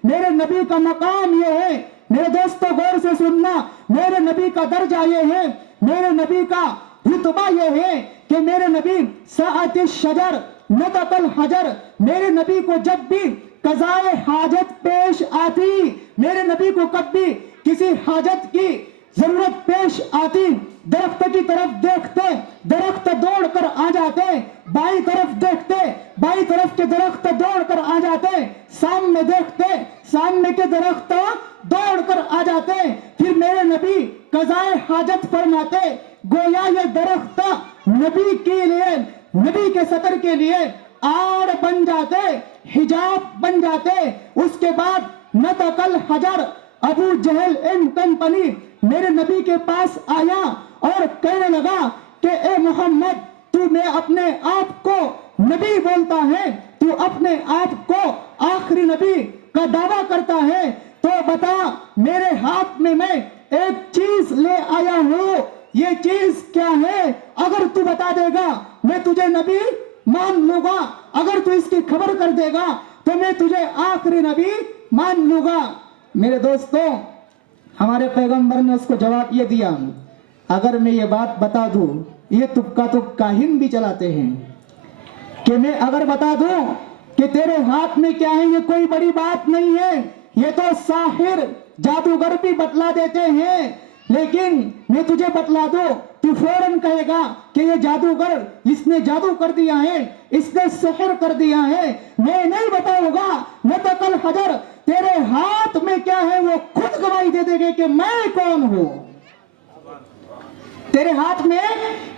میرے نبی کا مقام یہ ہے، میرے دوستو غور سے سننا، میرے نبی کا درجہ یہ ہے، میرے نبی کا رتبہ یہ ہے کہ میرے نبی ساعت الشجر نطق الحجر، میرے نبی کو جب بھی قضائے حاجت پیش آتی، میرے نبی کو کب بھی کسی حاجت کی ضرورت پیش آتی، درخت کی طرف دیکھتے درخت دوڑ کر آ جاتے، بائیں طرف دیکھتے بائیں طرف کے درخت دوڑ کر آ جاتے، سامنے دیکھتے سامنے کے درخت دوڑ کر آ جاتے۔ پھر میرے نبی قضائے حاجت فرماتے، گویا یہ درخت نبی کے لیے، نبی کے سطر کے لیے آڑ بن جاتے، حجاب بن جاتے۔ اس کے بعد نطق الحجر، ابو جہل اینڈ کمپنی میرے نبی کے پاس آیا اور کہنے لگا کہ اے محمد، تو میں اپنے آپ کو نبی بولتا ہے، تو اپنے آپ کو آخری نبی کا دعویٰ کرتا ہے، تو بتا میرے ہاتھ میں ایک چیز لے آیا ہوں، یہ چیز کیا ہے؟ اگر تو بتا دے گا میں تجھے نبی مان لوں گا، اگر تو اس کی خبر کر دے گا تو میں تجھے آخری نبی مان لوں گا۔ میرے دوستوں، ہمارے پیغمبر نے اس کو جواب یہ دیا، اگر میں یہ بات بتا دوں، یہ تکا تو کاہن بھی چلاتے ہیں کہ میں اگر بتا دوں کہ تیرے ہاتھ میں کیا ہے، یہ کوئی بڑی بات نہیں ہے، یہ تو ساحر جادوگر بھی بتلا دیتے ہیں، لیکن میں تجھے بتلا دوں تو فوراً کہے گا کہ یہ جادوگر، اس نے جادو کر دیا ہے، اس نے سحر کر دیا ہے۔ میں نہیں بتاؤں گا، نطق الحجر، تیرے ہاتھ میں کیا ہے وہ خود گواہی دے دے گے کہ میں کون ہوں۔ تیرے ہاتھ میں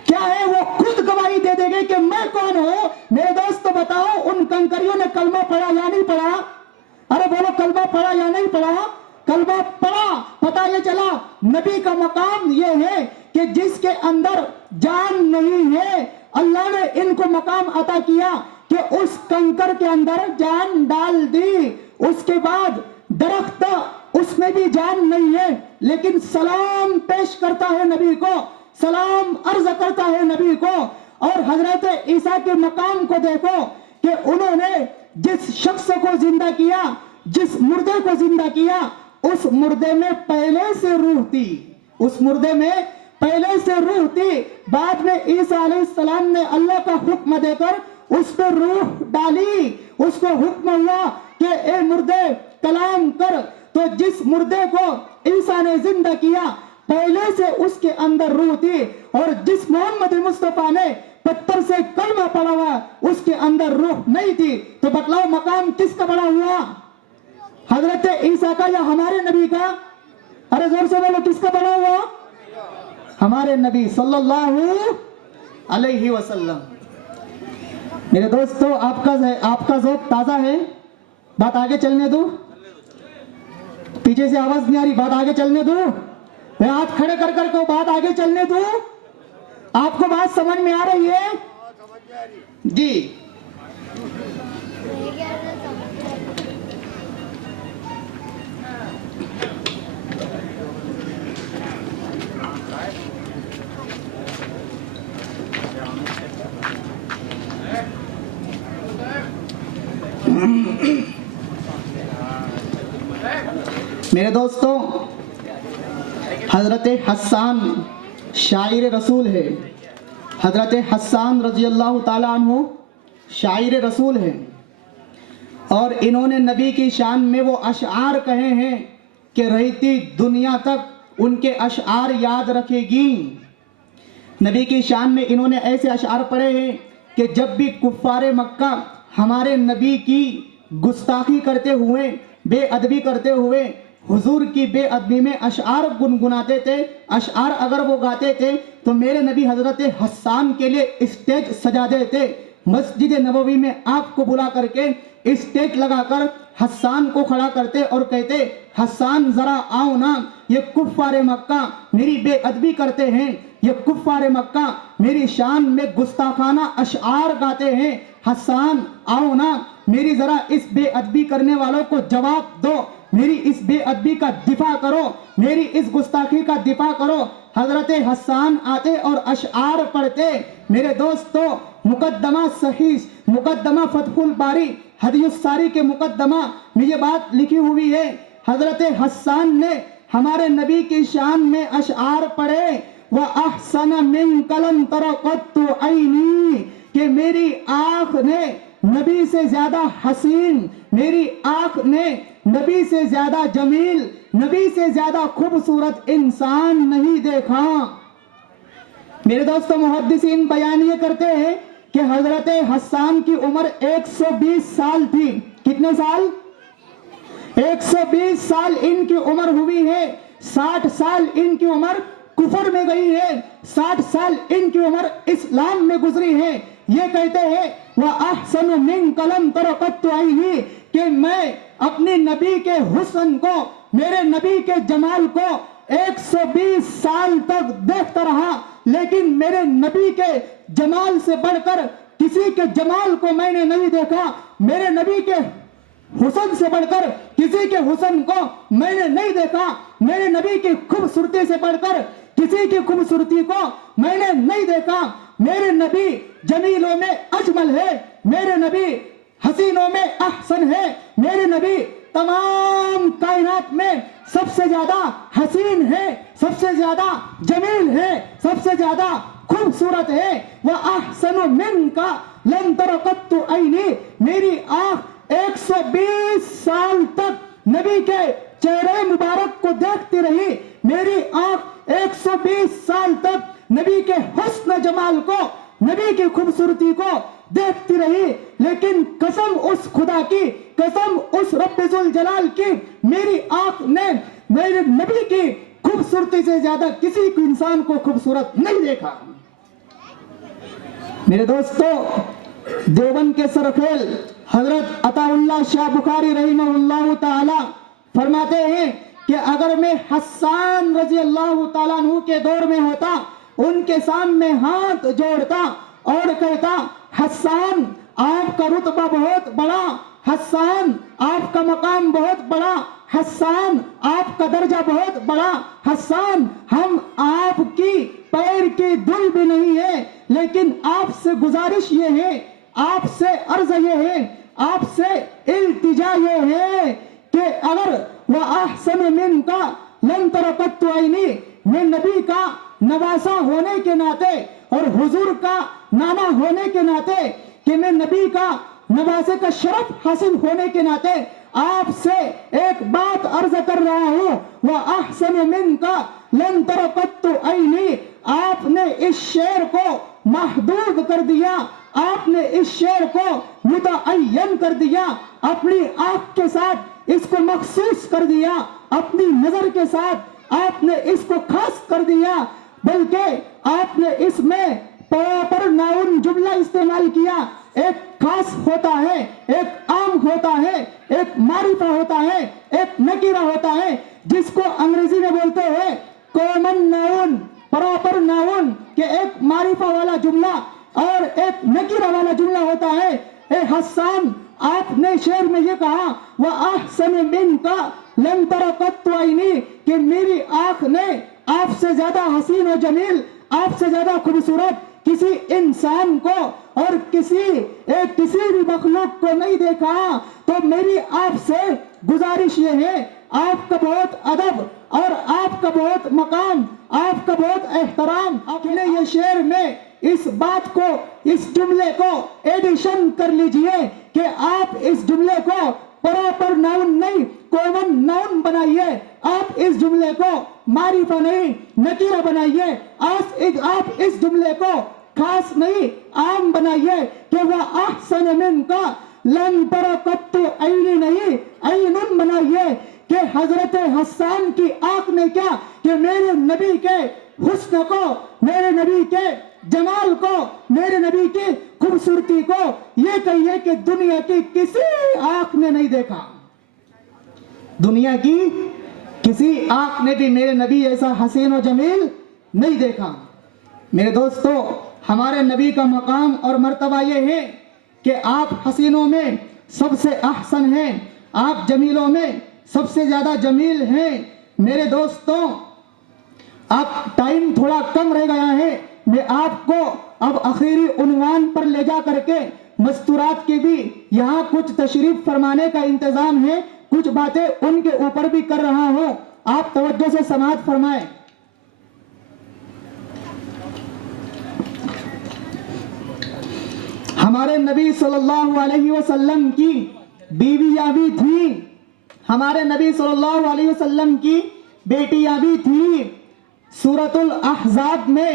کیا ہے وہ خود گواہی دے دے گے کہ میں کون ہوں۔ میرے دوستو بتاؤ، ان کنکریوں نے کلمہ پڑھا یا نہیں پڑھا؟ ارے بولو، کلمہ پڑھا یا نہیں پڑھا؟ کلمہ پڑھا۔ پتہ یہ چلا نبی کا مقام یہ ہے کہ جس کے اندر جان نہیں ہے، اللہ نے ان کو مقام عطا کیا کہ اس کنکر کے اندر جان ڈال دی۔ اس کے بعد درخت، اس میں بھی جان نہیں ہے، لیکن سلام پیش کرتا ہے نبی کو، سلام عرض کرتا ہے نبی کو۔ اور حضرت عیسیٰ کے مقام کو دیکھو کہ انہوں نے جس شخص کو زندہ کیا، جس مردے کو زندہ کیا، اس مردے میں پہلے سے روح تھی، اس مردے میں پہلے سے روح تھی۔ بعد میں عیسیٰ علیہ السلام نے اللہ کا حکم دے کر اس پہ روح ڈالی، اس کو حکم ہوا کہ اے مردے کلام کر۔ تو جس مردے کو عیسیٰ نے زندہ کیا، پہلے سے اس کے اندر روح تھی، اور جس محمد مصطفیٰ نے پتھر سے کلمہ پڑھا ہوا، اس کے اندر روح نہیں تھی۔ تو بتلاؤ مقام کس کا بڑا ہوا؟ حضرت عیسیٰ کا یا ہمارے نبی کا؟ ارے زور سے بولو، کس کا بڑا ہوا؟ ہمارے نبی صلی اللہ علیہ وسلم۔ میرے دوستو، آپ کا ذوق تازہ ہے؟ بات آگے چلنے دو، پیچھے سے آواز نہیں آ رہی، بات آگے چلنے دو، میں ہاتھ کھڑے کر کر کو بات آگے چلنے دو۔ آپ کو بات سمجھ میں آ رہی ہے؟ جی۔ میرے دوستو، حضرت حسان شاعر رسول ہے، حضرت حسان رضی اللہ تعالیٰ عنہ شاعر رسول ہے، اور انہوں نے نبی کی شان میں وہ اشعار کہے ہیں کہ رہتی دنیا تک ان کے اشعار یاد رکھے گی۔ نبی کی شان میں انہوں نے ایسے اشعار پڑھے ہیں کہ جب بھی کفار مکہ ہمارے نبی کی گستاخی کرتے ہوئے، بے ادبی کرتے ہوئے حضور کی بے ادبی میں اشعار گنگناتے تھے، اشعار اگر وہ گاتے تھے تو میرے نبی حضرت حسان کے لیے اسٹیج سجا دیتے، مسجد نبوی میں آپ کو بلا کر کے اسٹیج لگا کر حسان کو کھڑا کرتے اور کہتے، حسان ذرا آؤ نا، یہ کفار مکہ میری بے ادبی کرتے ہیں، یہ کفار مکہ میری شان میں گستاخانہ اشعار گاتے ہیں، حسان آؤ نا، میری ذرا اس بے ادبی کرنے والوں کو جواب دو، میری اس بے ادبی کا دفاع کرو، میری اس گستاخی کا دفاع کرو۔ حضرت حسان آتے اور اشعار پڑھتے۔ میرے دوستو، مقدمہ صحیح، مقدمہ فتح الباری حدیث الساری کے مقدمہ میں یہ بات لکھی ہوئی ہے، حضرت حسان نے ہمارے نبی کی شان میں اشعار پڑھے، وَأَحْسَنَ مِنْكَ لَمْ تَرَ قَطُّ عَيْنِي، کہ میری آنکھ نے نبی سے زیادہ حسین، میری آنکھ نے نبی سے زیادہ جمیل، نبی سے زیادہ خوبصورت انسان نہیں دیکھا۔ میرے دوستو، محدثین بیان یہ کرتے ہیں کہ حضرت حسان کی عمر 120 سال تھی۔ کتنے سال؟ 120 سال ان کی عمر ہوئی ہے، 60 سال ان کی عمر کفر میں گئی ہے، 60 سال ان کی عمر اسلام میں گزری ہے، یہ کہتے ہیں وَأَحْسَنُ مِنْكَ لَمْ تَرَ قَطُّ عَيْنِي کہ میں اپنے نبی کے حسن کو، میرے نبی کے جمال کو 120 سال تک دیکھتا رہا، لیکن میرے نبی کے جمال سے بڑھ کر کسی کے جمال کو میں نے نہیں دیکھا، میرے نبی کے حسن سے بڑھ کر کسی کے حسن کو میں نے نہیں دیکھا، میرے نبی کی خوبصورتی سے بڑھ کر کسی کی خوبصورتی کو میں نے نہیں دیکھا، میرے نبی جمیلوں میں اجمل ہے، میرے نبی حسینوں میں احسن ہے، میرے نبی تمام کائنات میں سب سے زیادہ حسین ہے، سب سے زیادہ جمیل ہے، سب سے زیادہ خوبصورت ہے۔ وَأَحْسَنُ مِنْكَ لَمْ تَرَ قَطُّ عَيْنِي میری آنکھ 120 سال تک نبی کے چہرے مبارک کو دیکھتی رہی، میری آنکھ 120 سال تک نبی کے حسن جمال کو، نبی کی خوبصورتی کو دیکھتی رہی، لیکن قسم اس خدا کی، قسم اس رب ذوالجلال کی، میری آنکھ نے میرے نبی کی خوبصورتی سے زیادہ کسی کو انسان کو خوبصورت نہیں دیکھا۔ میرے دوستو، دیوبند کے سرخیل حضرت عطا اللہ شاہ بخاری رحمہ اللہ تعالی فرماتے ہیں کہ اگر میں حسان رضی اللہ تعالیٰ عنہ کے دور میں ہوتا، ان کے سامنے ہاتھ جوڑتا اور کہتا حسان آپ کا رتبہ بہت بڑا، حسان آپ کا مقام بہت بڑا، حسان آپ کا درجہ بہت بڑا، حسان ہم آپ کی پیر کی دھول بھی نہیں ہے، لیکن آپ سے گزارش یہ ہے، آپ سے عرض یہ ہے، آپ سے التجا یہ ہے کہ اگر وَأَحْسَنُ مِنْكَ لَمْ تَرَ قَطُّ عَيْنِي میں نبی کا نواسا ہونے کے ناطے اور حضور کا نانا ہونے کے ناطے کہ میں نبی کا نواسے کا شرف حاصل ہونے کے ناطے آپ سے ایک بات عرض کر رہا ہوں، وَأَحْسَنُ مِنْكَ لَمْ تَرَ قَطُّ عَيْنِي آپ نے اس شعر کو محدود کر دیا، آپ نے اس شعر کو متعین کر دیا، اپنی آنکھ کے ساتھ اس کو مخصوص کر دیا، اپنی نظر کے ساتھ آپ نے اس کو خاص کر دیا، بلکہ آپ نے اس میں پراپر ناؤن جملہ استعمال کیا۔ ایک خاص ہوتا ہے، ایک عام ہوتا ہے، ایک معرفہ ہوتا ہے، ایک نکیرہ ہوتا ہے، جس کو انگریزی میں بولتے ہیں کامن ناؤن، پراپر ناؤن، کہ ایک معرفہ والا جملہ اور ایک نکیرہ والا جملہ ہوتا ہے۔ اے حسان، آپ نے شعر میں یہ کہا وَأَحْسَنُ مِنْكَ لَمْ تَرَ قَطُّ عَيْنِي کہ میری آنکھ نے آپ سے زیادہ حسین و جمیل، آپ سے زیادہ خوبصورت کسی انسان کو اور کسی بھی مخلوق کو نہیں دیکھا۔ تو میری آپ سے گزارش یہ ہے، آپ کا بہت ادب اور آپ کا بہت مقام، آپ کا بہت احترام، اپنے یہ شعر میں اس بات کو، اس جملے کو ایڈیشن کر لیجئے کہ آپ اس جملے کو پراپر ناؤن نہیں کامن ناؤن بنائیے، آپ اس جملے کو معرفہ نہیں نکیرہ بنائیے، آپ اس جملے کو خاص نہیں عام بنائیے کہ وَأَحْسَنُ مِنْكَ لَمْ تَرَ قَطُّ عَيْنِي نہیں عَيْنٌ بنائیے کہ حضرت حسان کی آنکھ نے کیا کہ میرے نبی کے حسن کو، میرے نبی کے جمال کو، میرے نبی کی خوبصورتی کو یہ کہیے کہ دنیا کی کسی آنکھ نے نہیں دیکھا، دنیا کی کسی آنکھ نے بھی میرے نبی ایسا حسین و جمیل نہیں دیکھا۔ میرے دوستو، ہمارے نبی کا مقام اور مرتبہ یہ ہے کہ آپ حسینوں میں سب سے احسن ہیں، آپ جمیلوں میں سب سے زیادہ جمیل ہیں۔ میرے دوستوں، اب ٹائم تھوڑا کم رہ گیا ہے، میں آپ کو اب آخری عنوان پر لے جا کر کے مستورات کی بھی یہاں کچھ تشریف فرمانے کا انتظام ہے، کچھ باتیں ان کے اوپر بھی کر رہا ہوں، آپ توجہ سے سماعت فرمائیں۔ ہمارے نبی صلی اللہ علیہ وسلم کی بیویاں بھی تھیں، ہمارے نبی صلی اللہ علیہ وسلم کی بیٹیاں بھی تھیں۔ سورۃ الاحزاب میں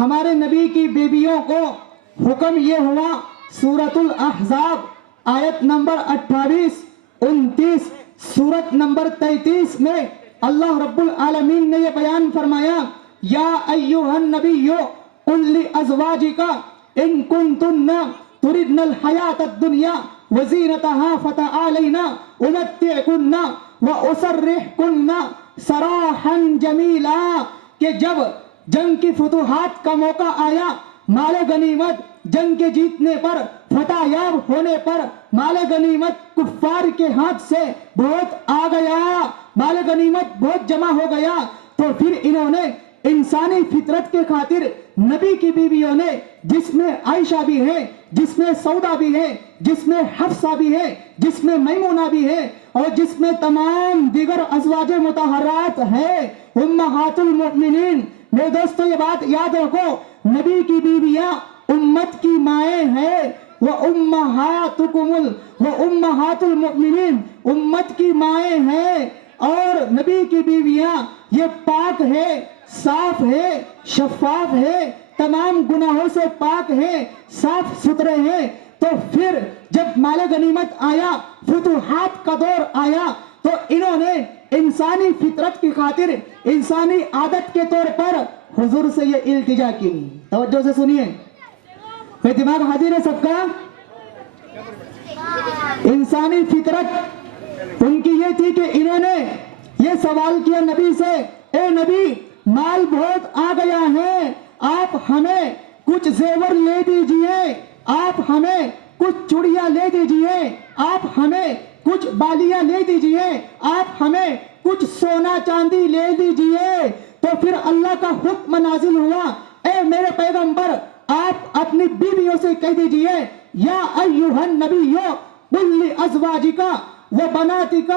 ہمارے نبی کی بیویوں کو حکم یہ ہوا، سورۃ الاحزاب آیت نمبر 28 29، سورت نمبر 33 میں اللہ رب العالمین نے یہ بیان فرمایا یا ایھا النبی قل لازواجک ان کنتن تردن الحیاۃ الدنیا وزینتها فتعالین امتعکن واسرحکن سراحا جمیلا، کہ جب جنگ کی فتوحات کا موقع آیا، مال غنیمت جنگ کے جیتنے پر، فتح یاب ہونے پر مال غنیمت کفار کے ہاتھ سے بہت آ گیا، مال غنیمت بہت جمع ہو گیا، تو پھر انہوں نے انسانی فطرت کے خاطر نبی کی بیویوں نے، جس میں عائشہ بھی ہے، جس میں سودا بھی ہے، جس میں حفصہ بھی ہے، جس میں میمونہ بھی ہے، اور جس میں تمام دیگر ازواج مطہرات ہے، امہات المؤمنین۔ میرے دوستو یہ بات یاد رکھو، نبی کی بیویاں امت کی مائیں ہیں، وَأُمَّهَاتُ الْمُؤْمِنِينَ امت کی مائیں ہیں، اور نبی کی بیویاں یہ پاک ہے، صاف ہے، شفاف ہے، تمام گناہوں سے پاک ہے، صاف ستھرے ہیں۔ تو پھر جب مال غنیمت آیا، فتوحات کا دور آیا، تو انہوں نے انسانی فطرت کی خاطر، انسانی عادت کے طور پر حضور سے یہ التجا کی۔ توجہ سے سنیے، میں دماغ حاضر ہے سب کا۔ انسانی فطرت ان کی یہ تھی کہ انہوں نے یہ سوال کیا نبی سے، اے نبی مال بہت آ گیا ہے، آپ ہمیں کچھ زیور لے دیجئے، آپ ہمیں کچھ چوڑیاں لے دیجئے، آپ ہمیں کچھ بالیاں لے دیجئے، آپ ہمیں کچھ سونا چاندی لے دیجئے۔ تو پھر اللہ کا حکم نازل ہوا، اے میرے پیغمبر آپ اپنی بیویوں سے کہہ دیجئے، یا ایھا النبی قل لازواجک وبناتک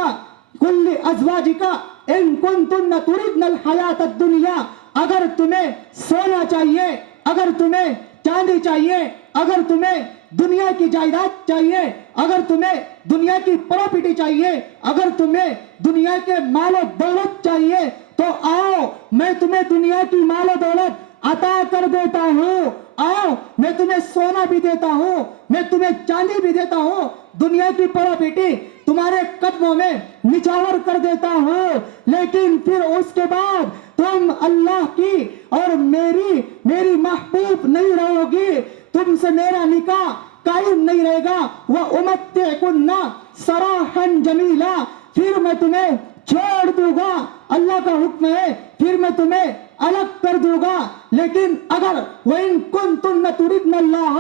قل لازواجک ان کنتن تردن الحیاۃ الدنیا، اگر تمہیں سونا چاہیے، اگر تمہیں چاندی چاہیے، اگر تمہیں دنیا کی جائیداد چاہیے، اگر تمہیں دنیا کی پراپرٹی چاہیے، اگر تمہیں دنیا کے مال و دولت چاہیے، تو آؤ میں تمہیں دنیا کی مال و دولت عطا کر دیتا ہوں، آؤ میں تمہیں سونا بھی دیتا ہوں، میں تمہیں چاندی بھی دیتا ہوں، دنیا کی پراپرٹی تمہارے قدموں میں نچھاور کر دیتا ہوں، لیکن پھر اس کے بعد تم اللہ کی اور میری محبوب نہیں رہو گی، تم سے میرا نکاح قائم نہیں رہے گا، وَأُمَتِّعْكُنَّ سَرَاحًا جَمِيلًا، پھر میں تمہیں چھوڑ دوں گا، اللہ کا حکم ہے، پھر میں تمہیں الگ کر دوں گا، لیکن اگر وَإِن كُنتُنَّ تُرِدْنَ اللَّهَ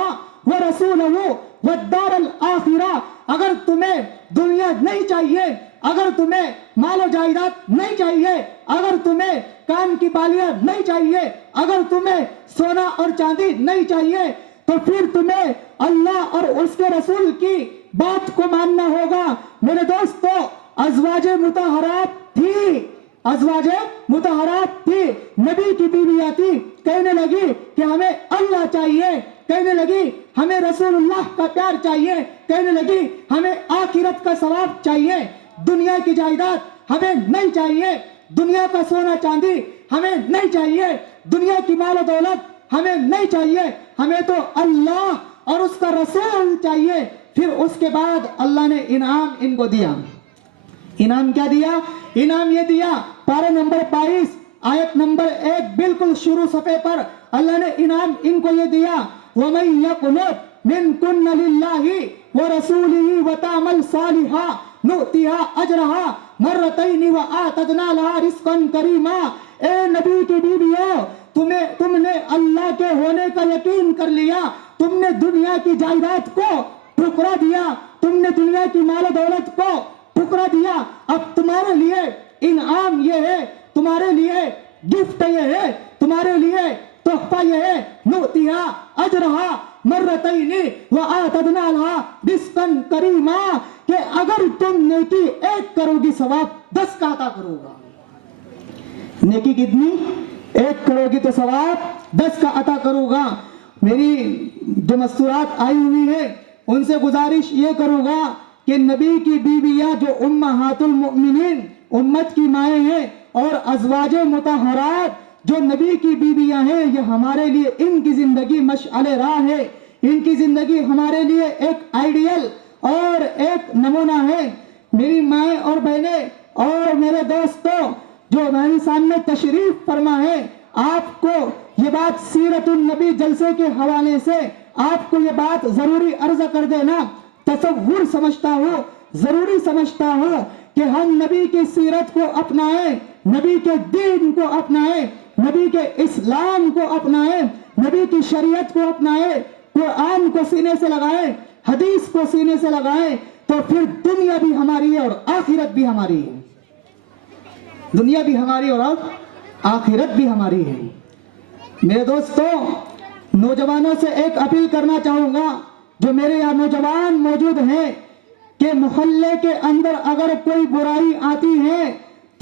وَرَسُولَهُ وَالدَّارَ الْآخِرَةَ، اگر تمہیں دنیا نہیں چاہیے، اگر تمہیں مال و جائیداد نہیں چاہیے، اگر تمہیں کان کی بالیاں نہیں چاہیے، اگر تمہیں سونا اور چاندی نہیں چاہیے، تو پھر تمہیں اللہ اور اس کے رسول کی بات کو ماننا ہوگا۔ میرے دوستو ازواج مطہرات تھی، ازواج مطہرات تھی، نبی کی بیویاں تھی، کہنے لگی کہ ہمیں اللہ چاہیے، کہنے لگی ہمیں رسول اللہ کا پیار چاہیے، کہنے لگی ہمیں آخرت کا ثواب چاہیے، دنیا کی جائیداد ہمیں نہیں چاہیے، دنیا کا سونا چاندی ہمیں نہیں چاہیے، دنیا کی مال و دولت ہمیں نہیں چاہیے، ہمیں تو اللہ اور اس کا رسول چاہیے۔ پھر اس کے بعد اللہ نے انعام ان کو دیا۔ انعام کیا دیا؟ انعام یہ دیا، پارہ نمبر 22 آیت نمبر 1 بالکل شروع صفحے پر اللہ نے انعام ان کو یہ دیا، وَمَن يَقْنُتْ مِنكُنَّ لِلَّهِ وَرَسُولِهِ وَتَعْمَلْ صَالِحًا نُؤْتِهَا أَجْرَهَا مَرَّتَيْنِ وَآتَدْنَا لَهَا رِزْقًا كَرِيمًا۔ اے نبی کی بیویوں، تم نے اللہ کے ہونے کا یقین کر لیا، تم نے دنیا کی جائیداد کو ٹھکرا دیا، تم نے دنیا کی مال و دولت کو ٹھکرا دیا، اب تمہارے لیے انعام یہ ہے، تمہارے لیے گفٹ یہ ہے، تمہارے لیے تحفہ یہ ہے، نؤتیہا اجرہا مرتین وآتدنا لہا رزقا کریما، کہ اگر تم نیکی 1 کرو گی ثواب 10 کا عطا کرو گا۔ نیکی کتنی؟ 1 کرو گی تو ثواب 10 کا عطا کروں گا۔ میری جو مستورات آئی ہوئی ہیں ان سے گزارش یہ کروں گا کہ نبی کی بیویاں جو امہات المؤمنین امت کی مائیں ہیں، اور ازواج مطہرات جو نبی کی بیویاں ہیں، یہ ہمارے لیے ان کی زندگی مشعل راہ ہے، ان کی زندگی ہمارے لیے ایک آئیڈیل اور ایک نمونہ ہے۔ میری مائیں اور بہنیں اور میرے دوستوں جو میرے سامنے تشریف فرما ہے، آپ کو یہ بات سیرت النبی جلسے کے حوالے سے آپ کو یہ بات ضروری عرض کر دینا تصور سمجھتا ہوں، ضروری سمجھتا ہوں کہ ہم نبی کی سیرت کو اپنائیں، نبی کے دین کو اپنائیں، نبی کے اسلام کو اپنائیں، نبی کی شریعت کو اپنائیں، قرآن کو سینے سے لگائیں، حدیث کو سینے سے لگائیں، تو پھر دنیا بھی ہماری ہے اور آخرت بھی ہماری ہے، دنیا بھی ہماری اور آخرت بھی ہماری ہے۔ میرے دوستوں، نوجوانوں سے ایک اپیل کرنا چاہوں گا، جو میرے یہاں نوجوان موجود ہیں، کہ محلے کے اندر اگر کوئی برائی آتی ہے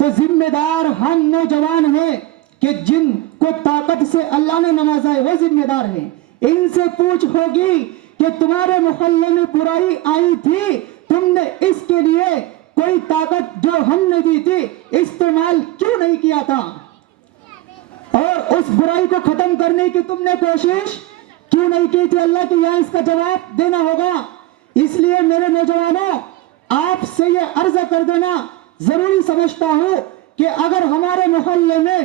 تو ذمہ دار ہم نوجوان ہیں، کہ جن کو طاقت سے اللہ نے نوازا ہے وہ ذمہ دار ہیں۔ ان سے پوچھ ہوگی کہ تمہارے محلے میں برائی آئی تھی، تم نے اس کے لیے کوئی طاقت جو ہم نے دی تھی استعمال کیوں نہیں کیا تھا، اور اس برائی کو ختم کرنے کی تم نے کوشش کیوں نہیں کی تھی؟ اللہ کے یہاں اس کا جواب دینا ہوگا۔ اس لیے میرے نوجوانوں، آپ سے یہ عرض کر دینا ضروری سمجھتا ہوں کہ اگر ہمارے محلے میں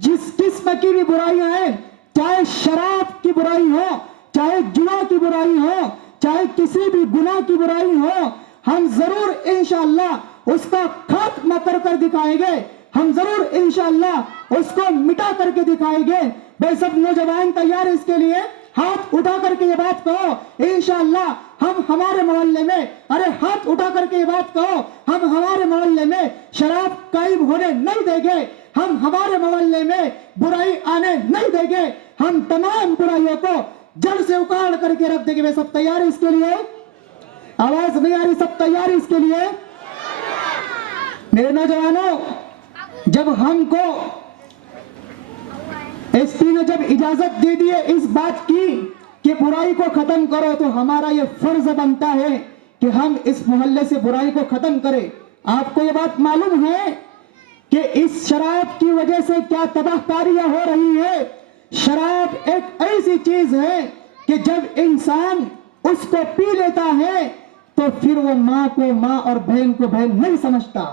جس قسم کی بھی برائیاں ہیں، چاہے شراب کی برائی ہو، چاہے جوا کی برائی ہو، چاہے کسی بھی گناہ کی برائی ہو، ہم ضرور انشاءاللہ اس کا خاتمہ کر کر دکھائیں گے، ہم ضرور انشاءاللہ اس کو مٹا کر کے دکھائیں گے۔ بھائی سب نوجوان تیار اس کے لیے؟ ہاتھ اٹھا کر کے یہ بات کہو انشاءاللہ ہم ہمارے محلے میں، ارے ہاتھ اٹھا کر کے یہ بات کہو، ہم ہمارے محلے میں شراب قائم ہونے نہیں دیں گے، ہم ہمارے محلے میں برائی آنے نہیں دیں گے، ہم تمام برائیوں کو جڑ سے اکاڑ کر کے رکھ دیں گے۔ میں سب تیار اس کے لیے؟ آواز نہیں آ رہی؟ سب تیار اس کے لیے؟ میرے نوجوانوں، جب ہم کو ایس پی نے جب اجازت دے دی ہے اس بات کی کہ برائی کو ختم کرو، تو ہمارا یہ فرض بنتا ہے کہ ہم اس محلے سے برائی کو ختم کریں۔ آپ کو یہ بات معلوم ہے کہ اس شراب کی وجہ سے کیا تباہ کاریاں ہو رہی ہے؟ شراب ایک ایسی چیز ہے کہ جب انسان اس کو پی لیتا ہے تو پھر وہ ماں کو ماں اور بہن کو بہن نہیں سمجھتا۔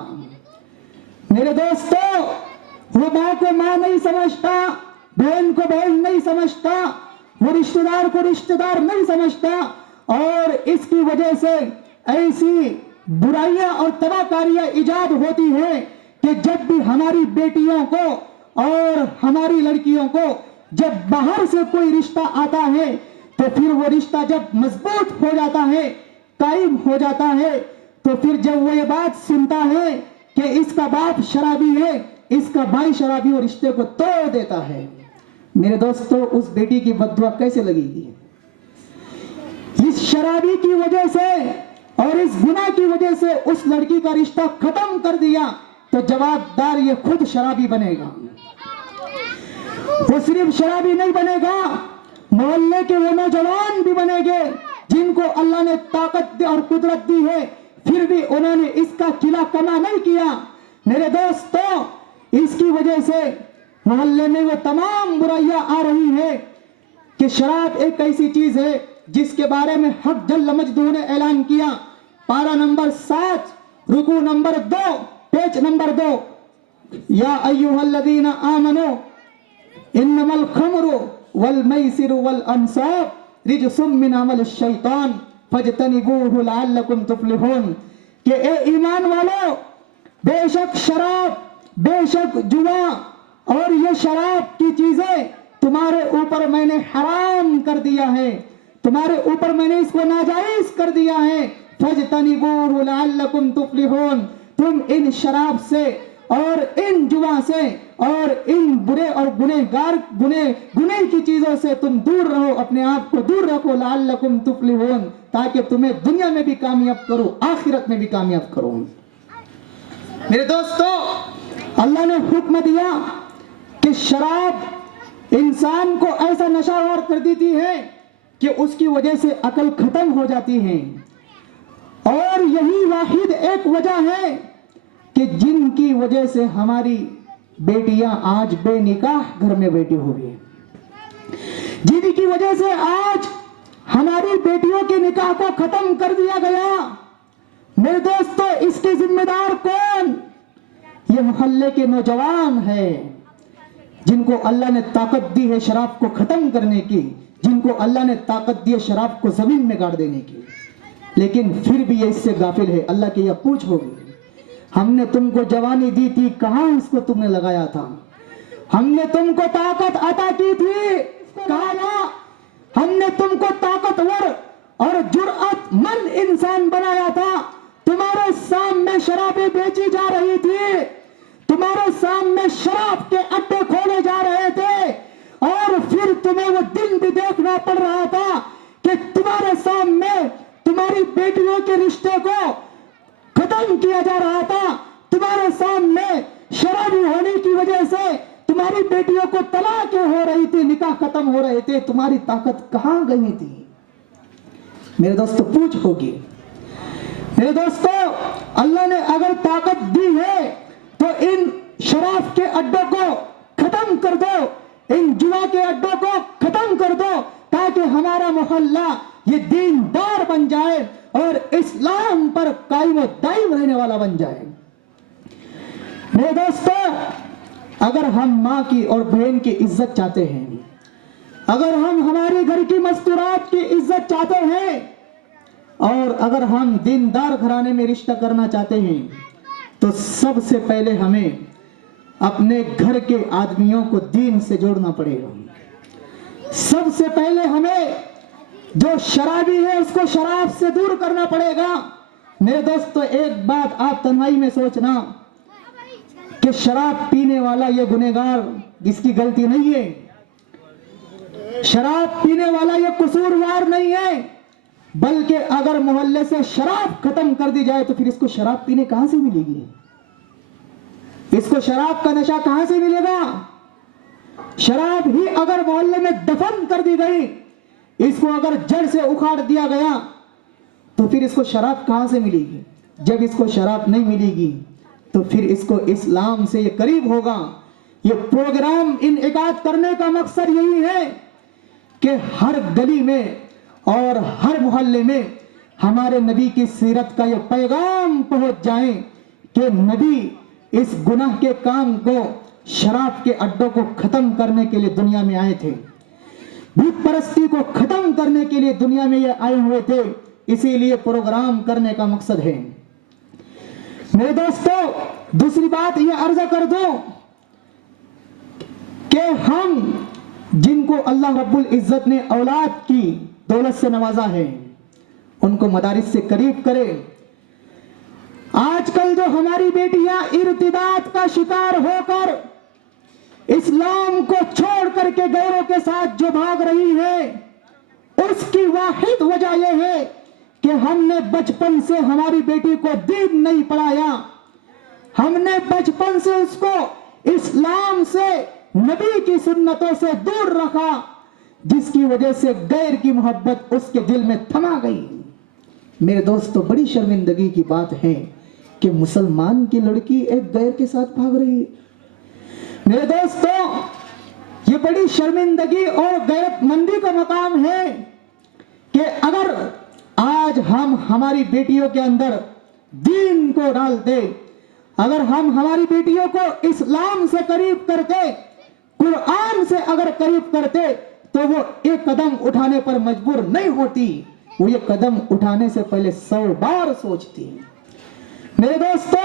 میرے دوستو، وہ ماں کو ماں نہیں سمجھتا، بہن کو بہن نہیں سمجھتا، وہ رشتہ دار کو رشتہ دار نہیں سمجھتا، اور اس کی وجہ سے ایسی برائیاں اور تباہ کاریاں ایجاد ہوتی ہیں کہ جب بھی ہماری بیٹیوں کو اور ہماری لڑکیوں کو جب باہر سے کوئی رشتہ آتا ہے تو پھر وہ رشتہ جب مضبوط ہو جاتا ہے، قائم ہو جاتا ہے، تو پھر جب وہ یہ بات سنتا ہے کہ اس کا باپ شرابی ہے، اس کا بھائی شرابی، اور رشتے کو توڑ دیتا ہے، میرے دوستو اس بیٹی کی بددعا کیسے لگے گی؟ اس شرابی کی وجہ سے اور اس گناہ کی وجہ سے اس لڑکی کا رشتہ ختم کر دیا تو جواب دار یہ خود شرابی بنے گا۔ وہ صرف شرابی نہیں بنے گا، محلے کے وہ نوجوان بھی بنے گے جن کو اللہ نے طاقت دی اور قدرت دی ہے، پھر بھی انہوں نے اس کا قلعہ کما نہیں کیا۔ میرے دوستو، اس کی وجہ سے محلے میں وہ تمام برائیاں آ رہی ہیں کہ شراب ایک ایسی چیز ہے جس کے بارے میں حق جل مجدہ نے اعلان کیا، پارہ نمبر 7 رکوع نمبر 2 پیج نمبر 2، یا ایھا الذین آمنوا انما الخمر والمیسر والانصاب رجس من عمل الشیطان فاجتنبوہ لعلکم تفلحون، کہ اے ایمان والو، بے شک شراب، بے شک جوا اور یہ شراب کی چیزیں تمہارے اوپر میں نے حرام کر دیا ہے، تمہارے اوپر میں نے اس کو ناجائز کر دیا ہے، فاجتنبوہ لعلکم تفلحون، تم ان شراب سے اور ان جوا سے اور ان برے اور گناہ کی چیزوں سے تم دور رہو، اپنے آپ کو دور رکھو، لعلکم تفلحون، تاکہ تمہیں دنیا میں بھی کامیاب کرو، آخرت میں بھی کامیاب کرو۔ میرے دوستو، اللہ نے حکم دیا کہ شراب انسان کو ایسا نشہور کر دیتی ہے کہ اس کی وجہ سے عقل ختم ہو جاتی ہے، اور یہی واحد ایک وجہ ہے کہ جن کی وجہ سے ہماری بیٹیاں آج بے نکاح گھر میں بیٹھی ہوئی ہیں، جن کی وجہ سے آج ہماری بیٹیوں کے نکاح کو ختم کر دیا گیا۔ میرے دوستو، اس کے ذمہ دار کون؟ یہ محلے کے نوجوان ہے، جن کو اللہ نے طاقت دی ہے شراب کو ختم کرنے کی, جن کو اللہ نے طاقت دی ہے شراب کو زمین میں گاڑ دینے کی, لیکن پھر بھی یہ اس سے غافل ہے. اللہ کے یہ پوچھ ہوگی, ہم نے تم کو جوانی دی تھی, کہاں اس کو تم نے لگایا تھا؟ ہم نے تم کو طاقت عطا کی تھی, کہاں؟ ہم نے تم کو طاقتور اور جرأت مند انسان بنایا تھا. تمہارے سامنے شرابیں بیچی جا رہی تھی, تمہارے سامنے شراب کے اڈے کھولے جا رہے تھے, اور پھر تمہیں وہ دن بھی دیکھنا پڑ رہا تھا کہ تمہارے سامنے تمہاری بیٹیوں کے رشتے کو ختم کیا جا رہا تھا. تمہارے سامنے شرابی ہونے کی وجہ سے تمہاری بیٹیوں کو طلاق ہو رہی تھی, نکاح ختم ہو رہے تھے. تمہاری طاقت کہاں گئی تھی؟ میرے دوستو پوچھ ہوگی. میرے دوستو, اللہ نے اگر طاقت دی ہے تو ان شراب کے اڈوں کو ختم کر دو, ان جوا کے اڈوں کو ختم کر دو, تاکہ ہمارا محلہ یہ دیندار بن جائے اور اسلام پر قائم و دائم رہنے والا بن جائے. میرے دوستو, اگر ہم ماں کی اور بہن کی عزت چاہتے ہیں, اگر ہم ہمارے گھر کی مستورات کی عزت چاہتے ہیں, اور اگر ہم دیندار گھرانے میں رشتہ کرنا چاہتے ہیں, تو سب سے پہلے ہمیں اپنے گھر کے آدمیوں کو دین سے جوڑنا پڑے گا. سب سے پہلے ہمیں جو شرابی ہے اس کو شراب سے دور کرنا پڑے گا. میرے دوستو, ایک بات آپ تنہائی میں سوچنا کہ شراب پینے والا یہ گنہگار جس کی غلطی نہیں ہے, شراب پینے والا یہ قصوروار نہیں ہے, بلکہ اگر محلے سے شراب ختم کر دی جائے تو پھر اس کو شراب پینے کہاں سے ملے گی؟ اس کو شراب کا نشہ کہاں سے ملے گا؟ شراب ہی اگر محلے میں دفن کر دی گئی, اس کو اگر جڑ سے اکھاڑ دیا گیا, تو پھر اس کو شراب کہاں سے ملے گی؟ جب اس کو شراب نہیں ملے گی تو پھر اس کو اسلام سے یہ قریب ہوگا. یہ پروگرام انعقاد کرنے کا مقصد یہی ہے کہ ہر گلی میں اور ہر محلے میں ہمارے نبی کی سیرت کا یہ پیغام پہنچ جائیں کہ نبی اس گناہ کے کام کو, شراب کے اڈوں کو ختم کرنے کے لیے دنیا میں آئے تھے, بت پرستی کو ختم کرنے کے لیے دنیا میں یہ آئے ہوئے تھے. اسی لیے پروگرام کرنے کا مقصد ہے. میرے دوستو, دوسری بات یہ عرض کر دو کہ ہم جن کو اللہ رب العزت نے اولاد کی دولت سے نوازا ہے, ان کو مدارس سے قریب کرے. آج کل جو ہماری بیٹیاں ارتداد کا شکار ہو کر اسلام کو چھوڑ کر کے غیروں کے ساتھ جو بھاگ رہی ہے, اس کی واحد وجہ یہ ہے کہ ہم نے بچپن سے ہماری بیٹی کو دین نہیں پڑھایا, ہم نے بچپن سے اس کو اسلام سے, نبی کی سنتوں سے دور رکھا, جس کی وجہ سے غیر کی محبت اس کے دل میں تھما گئی. میرے دوستو, بڑی شرمندگی کی بات ہے کہ مسلمان کی لڑکی ایک غیر کے ساتھ بھاگ رہی ہے. میرے دوستو, یہ بڑی شرمندگی اور غیرت مندی کا مقام ہے کہ اگر آج ہم ہماری بیٹیوں کے اندر دین کو ڈالتے, اگر ہم ہماری بیٹیوں کو اسلام سے قریب کرتے, قرآن سے اگر قریب کرتے, تو وہ ایک قدم اٹھانے پر مجبور نہیں ہوتی, وہ یہ قدم اٹھانے سے پہلے 100 بار سوچتی. میرے دوستو,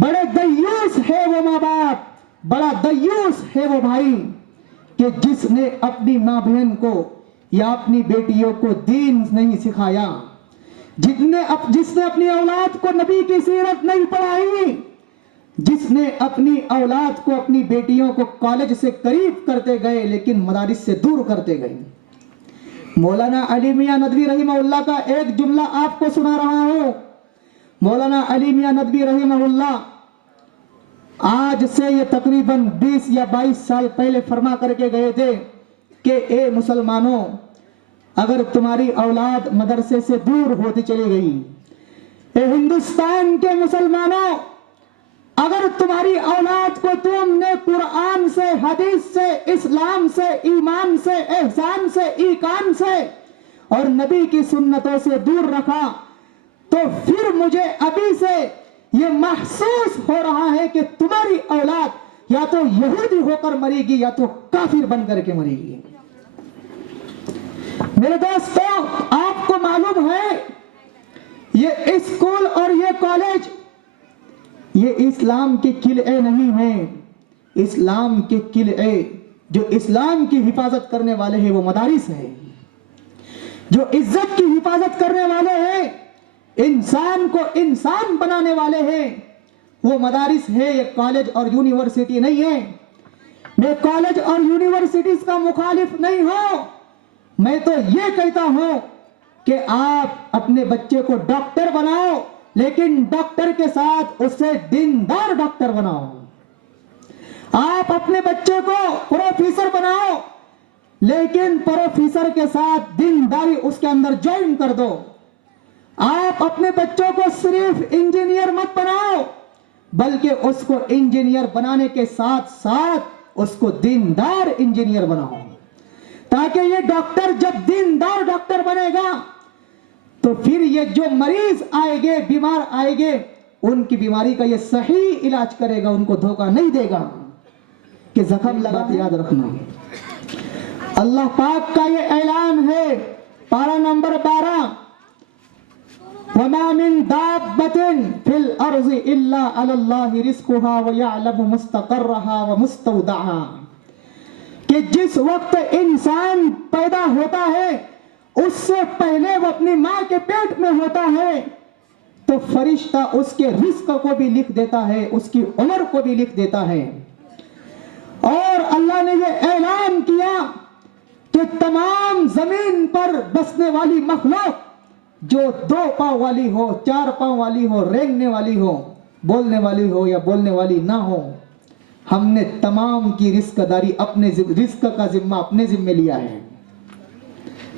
بڑے دیوس ہے وہ ماں باپ, بڑا دیوس ہے وہ بھائی کہ جس نے اپنی ماں بہن کو یا اپنی بیٹیوں کو دین نہیں سکھایا, جس نے اپنی اولاد کو نبی کی سیرت نہیں پڑھائی, جس نے اپنی اولاد کو, اپنی بیٹیوں کو کالج سے قریب کرتے گئے لیکن مدارس سے دور کرتے گئے. مولانا علی میاں ندوی رحمہ اللہ کا ایک جملہ آپ کو سنا رہا ہوں. مولانا علی میاں ندوی رحمہ اللہ آج سے یہ تقریباً 20 یا 22 سال پہلے فرما کر کے گئے تھے کہ اے مسلمانوں, اگر تمہاری اولاد مدرسے سے دور ہوتی چلی گئی, اے ہندوستان کے مسلمانوں, اگر تمہاری اولاد کو تم نے قرآن سے, حدیث سے, اسلام سے, ایمان سے, احسان سے, ایقان سے اور نبی کی سنتوں سے دور رکھا, تو پھر مجھے ابھی سے یہ محسوس ہو رہا ہے کہ تمہاری اولاد یا تو یہودی ہو کر مرے گی یا تو کافر بن کر کے مرے گی۔ میرے دوستوں، آپ کو معلوم ہے یہ اسکول اور یہ کالج یہ اسلام کے قلعے نہیں ہیں۔ اسلام کے قلعے، جو اسلام کی حفاظت کرنے والے ہیں وہ مدارس ہیں، جو عزت کی حفاظت کرنے والے ہیں، انسان کو انسان بنانے والے ہیں، وہ مدارس ہے، یہ کالج اور یونیورسٹی نہیں ہے۔ میں کالج اور یونیورسٹیز کا مخالف نہیں ہوں، میں تو یہ کہتا ہوں کہ آپ اپنے بچے کو ڈاکٹر بناؤ، لیکن ڈاکٹر کے ساتھ اسے دیندار ڈاکٹر بناؤ۔ آپ اپنے بچے کو پروفیسر بناؤ، لیکن پروفیسر کے ساتھ دینداری اس کے اندر جوائن کر دو۔ آپ اپنے بچوں کو صرف انجینئر مت بناؤ، بلکہ اس کو انجینئر بنانے کے ساتھ ساتھ اس کو دیندار انجینئر بناؤ، تاکہ یہ ڈاکٹر جب دیندار ڈاکٹر بنے گا تو پھر یہ جو مریض آئے گے، بیمار آئے گے، ان کی بیماری کا یہ صحیح علاج کرے گا، ان کو دھوکہ نہیں دے گا کہ زخم لگا۔ یاد رکھنا، اللہ پاک کا یہ اعلان ہے، پارہ نمبر 12، وَمَا مِن دَابَّةٍ فِي الْأَرْضِ إِلَّا عَلَى اللَّهِ رِزْقُهَا وَيَعْلَمُ مُسْتَقَرَّهَا وَمُسْتَوْدَعَهَا، کہ جس وقت انسان پیدا ہوتا ہے اس سے پہلے وہ اپنی ماں کے پیٹ میں ہوتا ہے تو فرشتہ اس کے رزق کو بھی لکھ دیتا ہے، اس کی عمر کو بھی لکھ دیتا ہے۔ اور اللہ نے یہ اعلان کیا کہ تمام زمین پر بسنے والی مخلوق جو 2 پاؤں والی ہو، 4 پاؤں والی ہو، رینگنے والی ہو، بولنے والی ہو یا بولنے والی نہ ہو، ہم نے تمام کی رزق داری اپنے رزق کا ذمہ اپنے ذمہ لیا ہے۔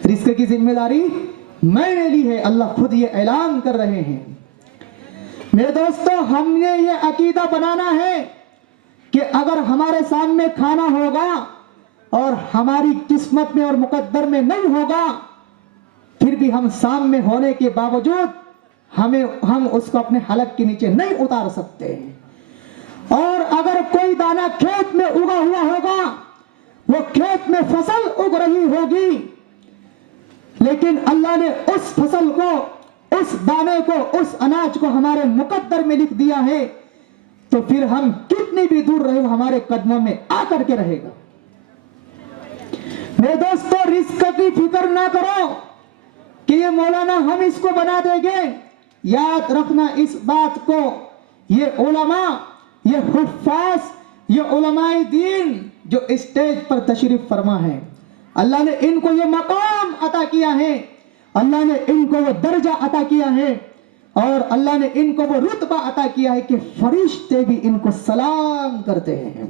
رزق کی ذمہ داری میں نے لی ہے، اللہ خود یہ اعلان کر رہے ہیں۔ میرے دوستو، ہم نے یہ عقیدہ بنانا ہے کہ اگر ہمارے سامنے کھانا ہوگا اور ہماری قسمت میں اور مقدر میں نہیں ہوگا، پھر بھی ہم سامنے ہونے کے باوجود ہم اس کو اپنے حلق کے نیچے نہیں اتار سکتے۔ اور اگر کوئی دانہ کھیت میں اگا ہوا ہوگا، وہ کھیت میں فصل اگ رہی ہوگی، لیکن اللہ نے اس فصل کو، اس دانے کو، اس اناج کو ہمارے مقدر میں لکھ دیا ہے، تو پھر ہم کتنی بھی دور رہے وہ ہمارے قدموں میں آ کر کے رہے گا۔ میرے دوستو، رزق کی فکر نہ کرو کہ یہ مولانا ہم اس کو بنا دیں گے۔ یاد رکھنا اس بات کو، یہ علماء، یہ حفاظ، یہ علماء دین جو اسٹیج پر تشریف فرما ہے، اللہ نے ان کو یہ مقام عطا کیا ہے، اللہ نے ان کو وہ درجہ عطا کیا ہے، اور اللہ نے ان کو وہ رتبہ عطا کیا ہے کہ فرشتے بھی ان کو سلام کرتے ہیں۔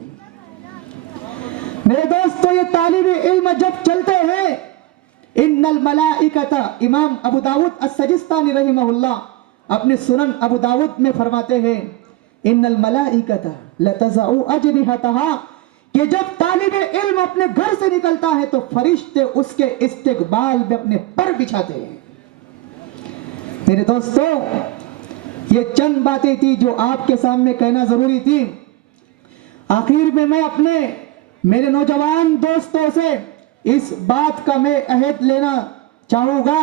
میرے دوستو، یہ طالب علم جب چلتے ہیں، ان الملائکۃ، امام ابو داؤد السجستانی رحمہ اللہ اپنے سنن ابو داؤد میں فرماتے ہیں، ان الملائکۃ لتضع اجنحتها، کہ جب طالب علم اپنے گھر سے نکلتا ہے تو فرشتے اس کے استقبال میں اپنے پر بچھاتے ہیں۔ میرے دوستو، یہ چند باتیں تھی جو آپ کے سامنے کہنا ضروری تھی۔ آخر میں میرے نوجوان دوستوں سے اس بات کا میں عہد لینا چاہوں گا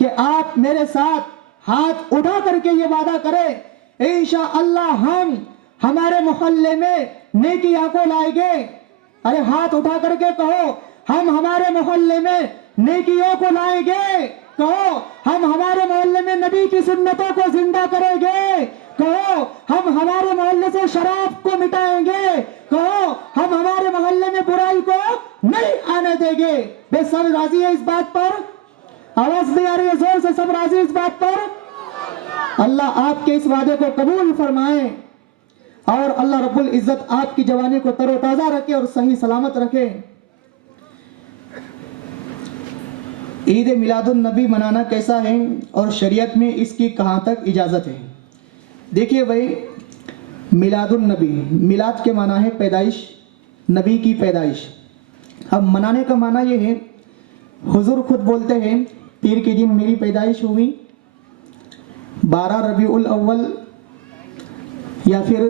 کہ آپ میرے ساتھ ہاتھ اٹھا کر کے یہ وعدہ کریں، انشاءاللہ ہم ہمارے محلے میں نیکیاں کو لائیں گے۔ ارے ہاتھ اٹھا کر کے کہو، ہم ہمارے محلے میں نیکیوں کو لائیں گے۔ کہو، ہم ہمارے محلے میں نبی کی سنتوں کو زندہ کریں گے۔ کہو، ہم ہمارے محلے سے شراب کو مٹائیں گے۔ کہو، ہم ہمارے محلے میں برائی کو نہیں آنے دیں گے۔ بے سب راضی ہے اس بات پر؟ آواز نہیں آ رہی ہے زور سے، سب راضی اس بات پر؟ اللہ آپ کے اس وعدے کو قبول فرمائے، اور اللہ رب العزت آپ کی جوانی کو تر و تازہ رکھے اور صحیح سلامت رکھے۔ عید میلاد النبی منانا کیسا ہے اور شریعت میں اس کی کہاں تک اجازت ہے؟ دیکھیے بھائی، میلاد النبی، میلاد کے معنی ہے پیدائش، نبی کی پیدائش۔ اب منانے کا معنی یہ ہے، حضور خود بولتے ہیں پیر کے دن میری پیدائش ہوئی، 12 ربیع الاول یا پھر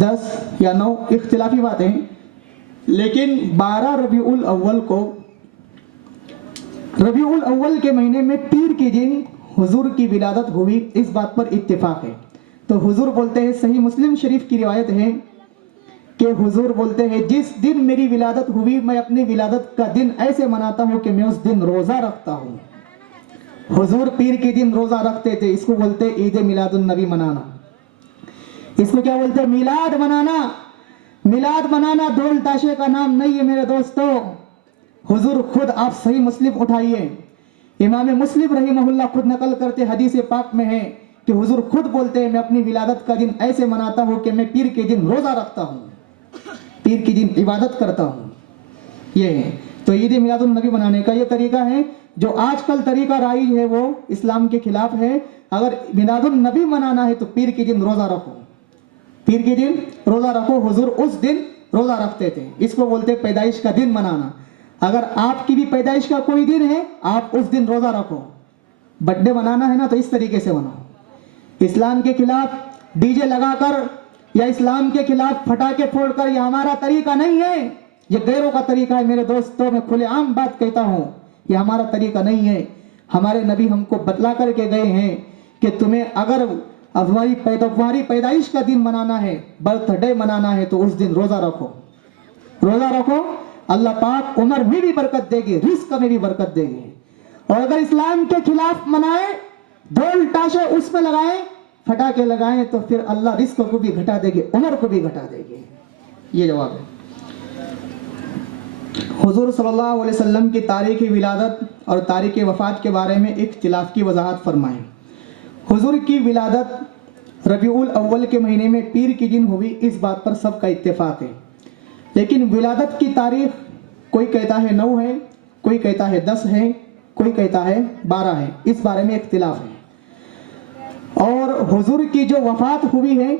10 یا 9 اختلافی باتیں ہیں، لیکن 12 ربیع الاول کو ربیع الاول کے مہینے میں پیر کے دن حضور کی ولادت ہوئی، اس بات پر اتفاق ہے۔ تو حضور بولتے ہیں، صحیح مسلم شریف کی روایت ہے کہ حضور بولتے ہیں جس دن میری ولادت ہوئی میں اپنی ولادت کا دن ایسے مناتا ہوں کہ میں اس دن روزہ رکھتا ہوں۔ حضور پیر کے دن روزہ رکھتے تھے، اس کو بولتے ہیں عید میلاد النبی منانا۔ اس کو کیا بولتے ہیں؟ میلاد منانا۔ میلاد منانا ڈھول تاشے کا نام نہیں ہے میرے دوستو۔ حضور خود، آپ صحیح مسلم اٹھائیے، امام مسلم رحمہ اللہ خود نقل کرتے حدیث پاک میں ہے کہ حضور خود بولتے ہیں میں اپنی ولادت کا دن ایسے مناتا ہوں کہ میں پیر کے دن روزہ رکھتا ہوں، پیر کے دن عبادت کرتا ہوں۔ یہ ہے تو عید میلاد النبی منانے کا یہ طریقہ ہے۔ جو آج کل طریقہ رائج ہے وہ اسلام کے خلاف ہے۔ اگر میلاد النبی منانا ہے تو پیر کے دن روزہ رکھو، پیر کے دن روزہ رکھو۔ حضور اس دن روزہ رکھتے تھے، اس کو بولتے پیدائش کا دن منانا۔ اگر آپ کی بھی پیدائش کا کوئی دن ہے آپ اس دن روزہ رکھو۔ برتھ ڈے منانا ہے نا تو اس طریقے سے مناؤ۔ اسلام کے خلاف ڈی جے لگا کر یا اسلام کے خلاف پٹاخے پھوڑ کر یہ ہمارا طریقہ نہیں ہے، یہ غیروں کا طریقہ ہے میرے دوستوں۔ میں کھلے عام بات کہتا ہوں، یہ ہمارا طریقہ نہیں ہے۔ ہمارے نبی ہم کو بتلا کر کے گئے ہیں کہ تمہیں اگر تمہاری پیدائش کا دن منانا ہے، برتھ ڈے منانا ہے تو اس دن روزہ رکھو، روزہ رکھو۔ اللہ پاک عمر میں بھی برکت دے گی، رزق میں بھی برکت دے گی۔ اور اگر اسلام کے خلاف منائے، ڈھول تاشے اس میں لگائیں، پٹاخے لگائیں، تو پھر اللہ رزق کو بھی گھٹا دے گی، عمر کو بھی گھٹا دے گی۔ یہ جواب ہے۔ حضور صلی اللہ علیہ وسلم کی تاریخ ولادت اور تاریخ وفات کے بارے میں اختلاف کی وضاحت فرمائیں۔ حضور کی ولادت ربیع الاول کے مہینے میں پیر کی دن ہوئی، اس بات پر سب کا اتفاق ہے۔ لیکن ولادت کی تاریخ کوئی کہتا ہے 9 ہے، کوئی کہتا ہے 10 ہے، کوئی کہتا ہے 12 ہے، اس بارے میں اختلاف ہے۔ اور حضور کی جو وفات ہوئی ہے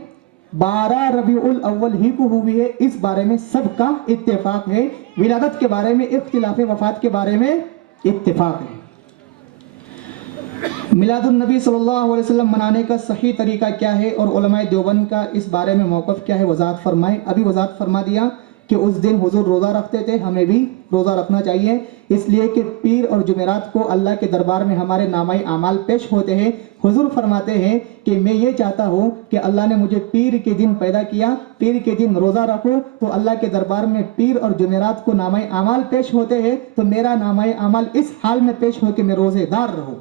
12 ربیع الاول ہی کو ہوئی ہے، اس بارے میں سب کا اتفاق ہے۔ ولادت کے بارے میں اختلاف ہے، وفات کے بارے میں اتفاق ہے۔ میلاد النبی صلی اللہ علیہ وسلم منانے کا صحیح طریقہ کیا ہے اور علماء دیوبند کا اس بارے میں موقف کیا ہے، وضاحت فرمائیں۔ ابھی وضاحت فرما دیا کہ اس دن حضور روزہ رکھتے تھے، ہمیں بھی روزہ رکھنا چاہیے، اس لیے کہ پیر اور جمعرات کو اللہ کے دربار میں ہمارے نامہ اعمال پیش ہوتے ہیں۔ حضور فرماتے ہیں کہ میں یہ چاہتا ہوں کہ اللہ نے مجھے پیر کے دن پیدا کیا، پیر کے دن روزہ رکھوں تو اللہ کے دربار میں پیر اور جمعرات کو نامہ اعمال پیش ہوتے ہیں، تو میرا نامہ اعمال اس حال میں پیش ہو کہ میں روزے دار رہوں،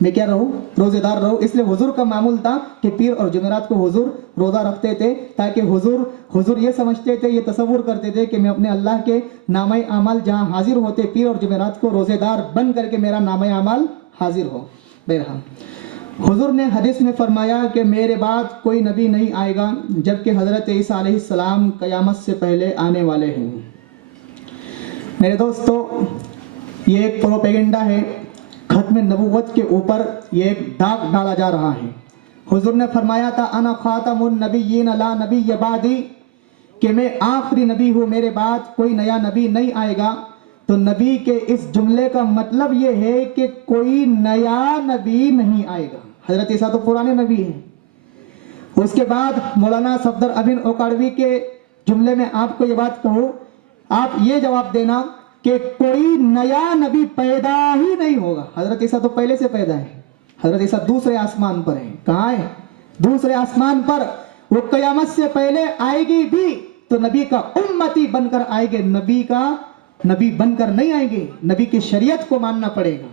میں کیا رہوں؟ روزے دار رہوں۔ اس لیے حضور کا معمول تھا کہ پیر اور جمعرات کو حضور روزہ رکھتے تھے، تاکہ حضور یہ سمجھتے تھے، یہ تصور کرتے تھے کہ میں اپنے اللہ کے نامہ اعمال جہاں حاضر ہوتے پیر اور جمعرات کو روزے دار بن کر کے میرا نامہ اعمال حاضر ہو۔ بہرحال حضور نے حدیث میں فرمایا کہ میرے بعد کوئی نبی نہیں آئے گا جبکہ حضرت عیسیٰ علیہ السلام قیامت سے پہلے آنے والے ہیں۔ میرے دوستو، یہ ایک پروپیگنڈا ہے، ختم نبوت کے اوپر یہ ایک داغ ڈالا جا رہا ہے۔ حضور نے فرمایا تھا انا خاتم النبیین لا نبی بعدی، کہ میں آخری نبی ہوں، میرے بعد کوئی نیا نبی نہیں آئے گا۔ تو نبی کے اس جملے کا مطلب یہ ہے کہ کوئی نیا نبی نہیں آئے گا۔ حضرت عیسیٰ تو پرانے نبی ہیں۔ اس کے بعد مولانا صفدر ابن اوکاڑوی کے جملے میں آپ کو یہ بات کہوں، آپ یہ جواب دینا کہ کوئی نیا نبی پیدا ہی نہیں ہوگا۔ حضرت عیسیٰ تو پہلے سے پیدا ہے، حضرت عیسیٰ دوسرے آسمان پر ہیں۔ کہاں ہے؟ دوسرے آسمان پر۔ وہ قیامت سے پہلے آئے گی بھی تو نبی کا امتی بن کر آئے گے، نبی بن کر نہیں آئیں گے، نبی کی شریعت کو ماننا پڑے گا۔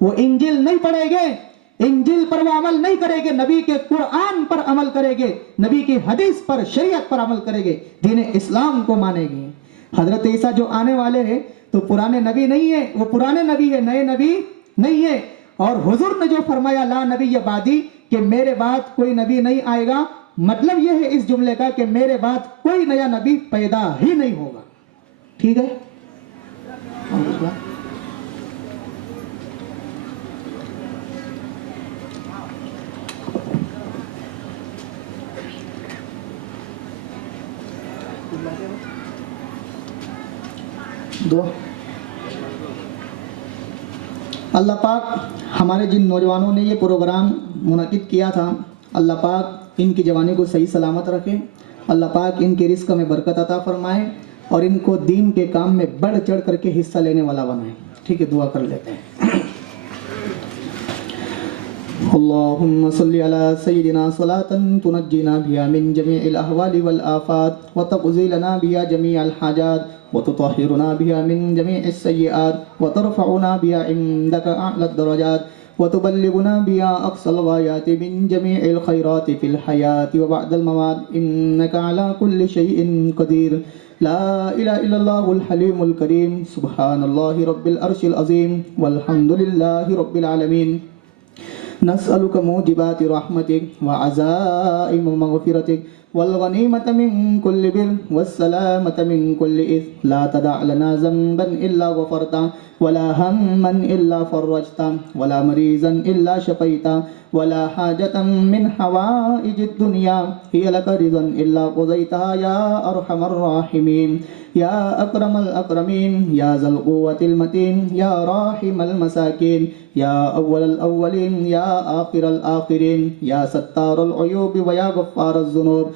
وہ انجیل نہیں پڑھیں گے، انجیل پر وہ عمل نہیں کریں گے، نبی کے قرآن پر عمل کریں گے، نبی کی حدیث پر، شریعت پر عمل کریں گے، دین اسلام کو مانیں گے۔ حضرت عیسیٰ جو آنے والے ہیں تو پرانے نبی نہیں ہے، وہ پرانے نبی ہے، نئے نبی نہیں ہے۔ اور حضور نے جو فرمایا لا نبی بعدی، کہ میرے بعد کوئی نبی نہیں آئے گا، مطلب یہ ہے اس جملے کا کہ میرے بعد کوئی نیا نبی پیدا ہی نہیں ہوگا۔ ٹھیک ہے؟ دعا۔ اللہ پاک ہمارے جن نوجوانوں نے یہ پروگرام منعقد کیا تھا، اللہ پاک ان کی جوانی کو صحیح سلامت رکھے، اللہ پاک ان کے رزق میں برکت عطا فرمائے اور ان کو دین کے کام میں بڑھ چڑھ کر کے حصہ لینے والا بنائے۔ ٹھیک ہے، دعا کر لیتے ہیں۔ اللهم صل على سيدنا صلاة تنجينا بها من جميع الأهوال والآفات وتقضي لنا بها جميع الحاجات وتطهرنا بها من جميع السيئات وترفعنا بها عندك أعلى الدرجات وتبلغنا بها أقصى الغايات من جميع الخيرات في الحياة وبعد الممات إنك على كل شيء قدير لا إله إلا الله الحليم الكريم سبحان الله رب العرش العظيم والحمد لله رب العالمين نسألك موجبات رحمتك وعزائم مغفرتك والغنيمة من كل بر والسلامة من كل إثم لا تدع لنا ذنبا إلا غفرته ولا هما إلا فرجته ولا مريضا إلا شفيته ولا حاجة من حوائج الدنيا هي لك رضا إلا قضيتها يا أرحم الراحمين يا أكرم الأكرمين يا ذا القوة المتين يا راحم المساكين يا أول الأولين يا آخر الآخرين يا ستار العيوب ويا غفار الذنوب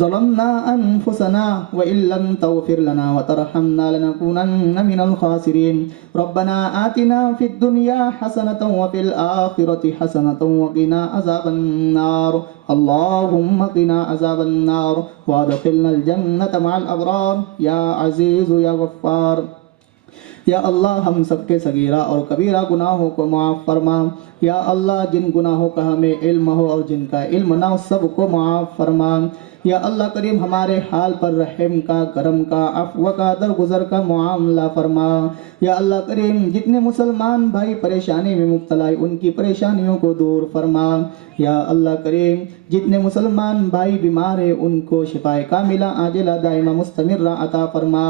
ظلمنا أنفسنا وإن لم تغفر لنا وترحمنا لنكونن من الخاسرين ربنا آتنا في الدنيا حسنة وفي الآخرة حسنة وقنا عذاب النار اللهم قنا عذاب النار وادخلنا الجنة مع الأبرار يا عزيز يا غفار یا اللہ ہم سب کے صغیرہ اور کبیرہ گناہوں کو معاف فرما، یا اللہ جن گناہوں کا ہمیں علم ہو اور جن کا علم نہ ہو سب کو معاف فرما، یا اللہ کریم ہمارے حال پر رحم کا، کرم کا، عفو کا، درگزر کا معاملہ فرما، یا اللہ کریم جتنے مسلمان بھائی پریشانی میں مبتلا ہیں ان کی پریشانیوں کو دور فرما، یا اللہ کریم جتنے مسلمان بھائی بیمار ہیں ان کو شفائے کاملہ عاجلہ دائمہ مستمرہ عطا فرما،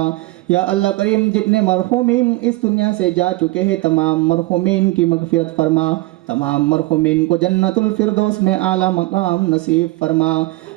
یا اللہ کریم جتنے مرحومین اس دنیا سے جا چکے ہیں تمام مرحومین کی مغفرت فرما، تمام مرحومین کو جنت الفردوس میں اعلیٰ مقام نصیب فرما،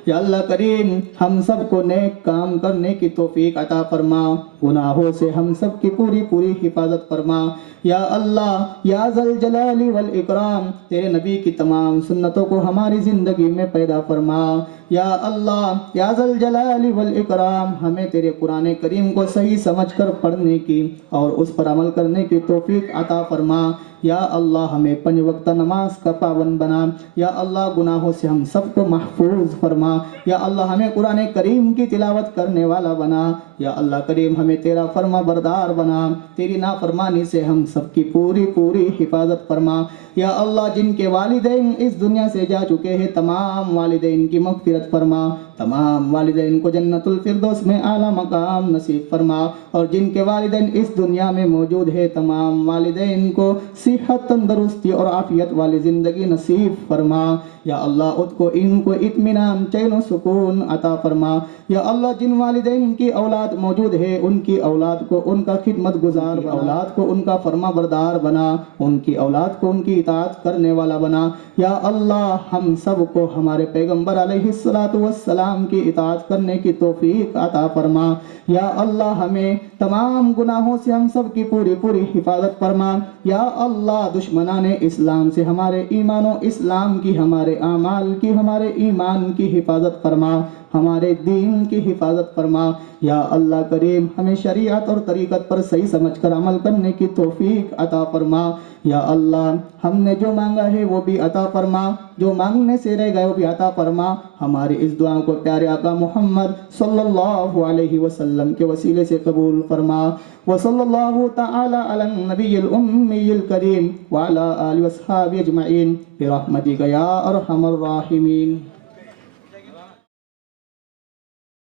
یا اللہ کریم ہم سب کو نیک کام کرنے کی توفیق عطا فرما، گناہوں سے ہم سب کی پوری حفاظت فرما، یا اللہ یا ذا الجلال والاکرام تیرے نبی کی تمام سنتوں کو ہماری زندگی میں پیدا فرما، یا اللہ یا ذا الجلال والاکرام ہمیں تیرے قرآن کریم کو صحیح سمجھ کر پڑھنے کی اور اس پر عمل کرنے کی توفیق عطا فرما، یا اللہ ہمیں 5 وقت نماز کا پابند بنا، یا اللہ گناہوں سے ہم سب کو محفوظ فرما، یا اللہ ہمیں قرآن کریم کی تلاوت کرنے والا بنا، یا اللہ کریم ہمیں تیرا فرما بردار بنا، تیری نافرمانی سے ہم سب کی پوری حفاظت فرما، یا اللہ جن کے والدین اس دنیا سے جا چکے ہیں تمام والدین کی مغفرت فرما، تمام والدین کو جنت الفردوس میں اعلیٰ مقام نصیب فرما، اور جن کے والدین اس دنیا میں موجود ہے تمام والدین کو صحت، تندرستی اور عافیت والی زندگی نصیب فرما، یا اللہ ان کو اطمینان، چین و سکون عطا فرما، یا اللہ جن والدین کی اولاد موجود ہے ان کی اولاد کو ان کا خدمت گزار بنا، اولاد کو ان کا فرما بردار بنا، ان کی اولاد کو ان کی اطاعت کرنے والا بنا، یا اللہ ہم سب کو ہمارے پیغمبر علیہ السلام کی اطاعت کرنے کی توفیق عطا فرما، یا اللہ ہمیں تمام گناہوں سے ہم سب کی پوری حفاظت فرما، یا اللہ دشمنان اسلام سے ہمارے ایمان و اسلام کی، ہمارے اعمال کی، ہمارے ایمان کی حفاظت فرما، ہمارے دین کی حفاظت فرما، یا اللہ کریم ہمیں شریعت اور طریقت پر صحیح سمجھ کر عمل کرنے کی توفیق عطا فرما، یا اللہ ہم نے جو مانگا ہے وہ بھی عطا فرما، جو مانگنے سے رہ گئے وہ بھی عطا فرما، ہماری اس دعا کو پیارے آقا محمد صلی اللہ علیہ وسلم کے وسیلے سے قبول فرما، وصلی اللہ تعالی علی النبی الامی الکریم وعلی آلہ واصحابہ اجمعین برحمتک یا ارحم الراحمین۔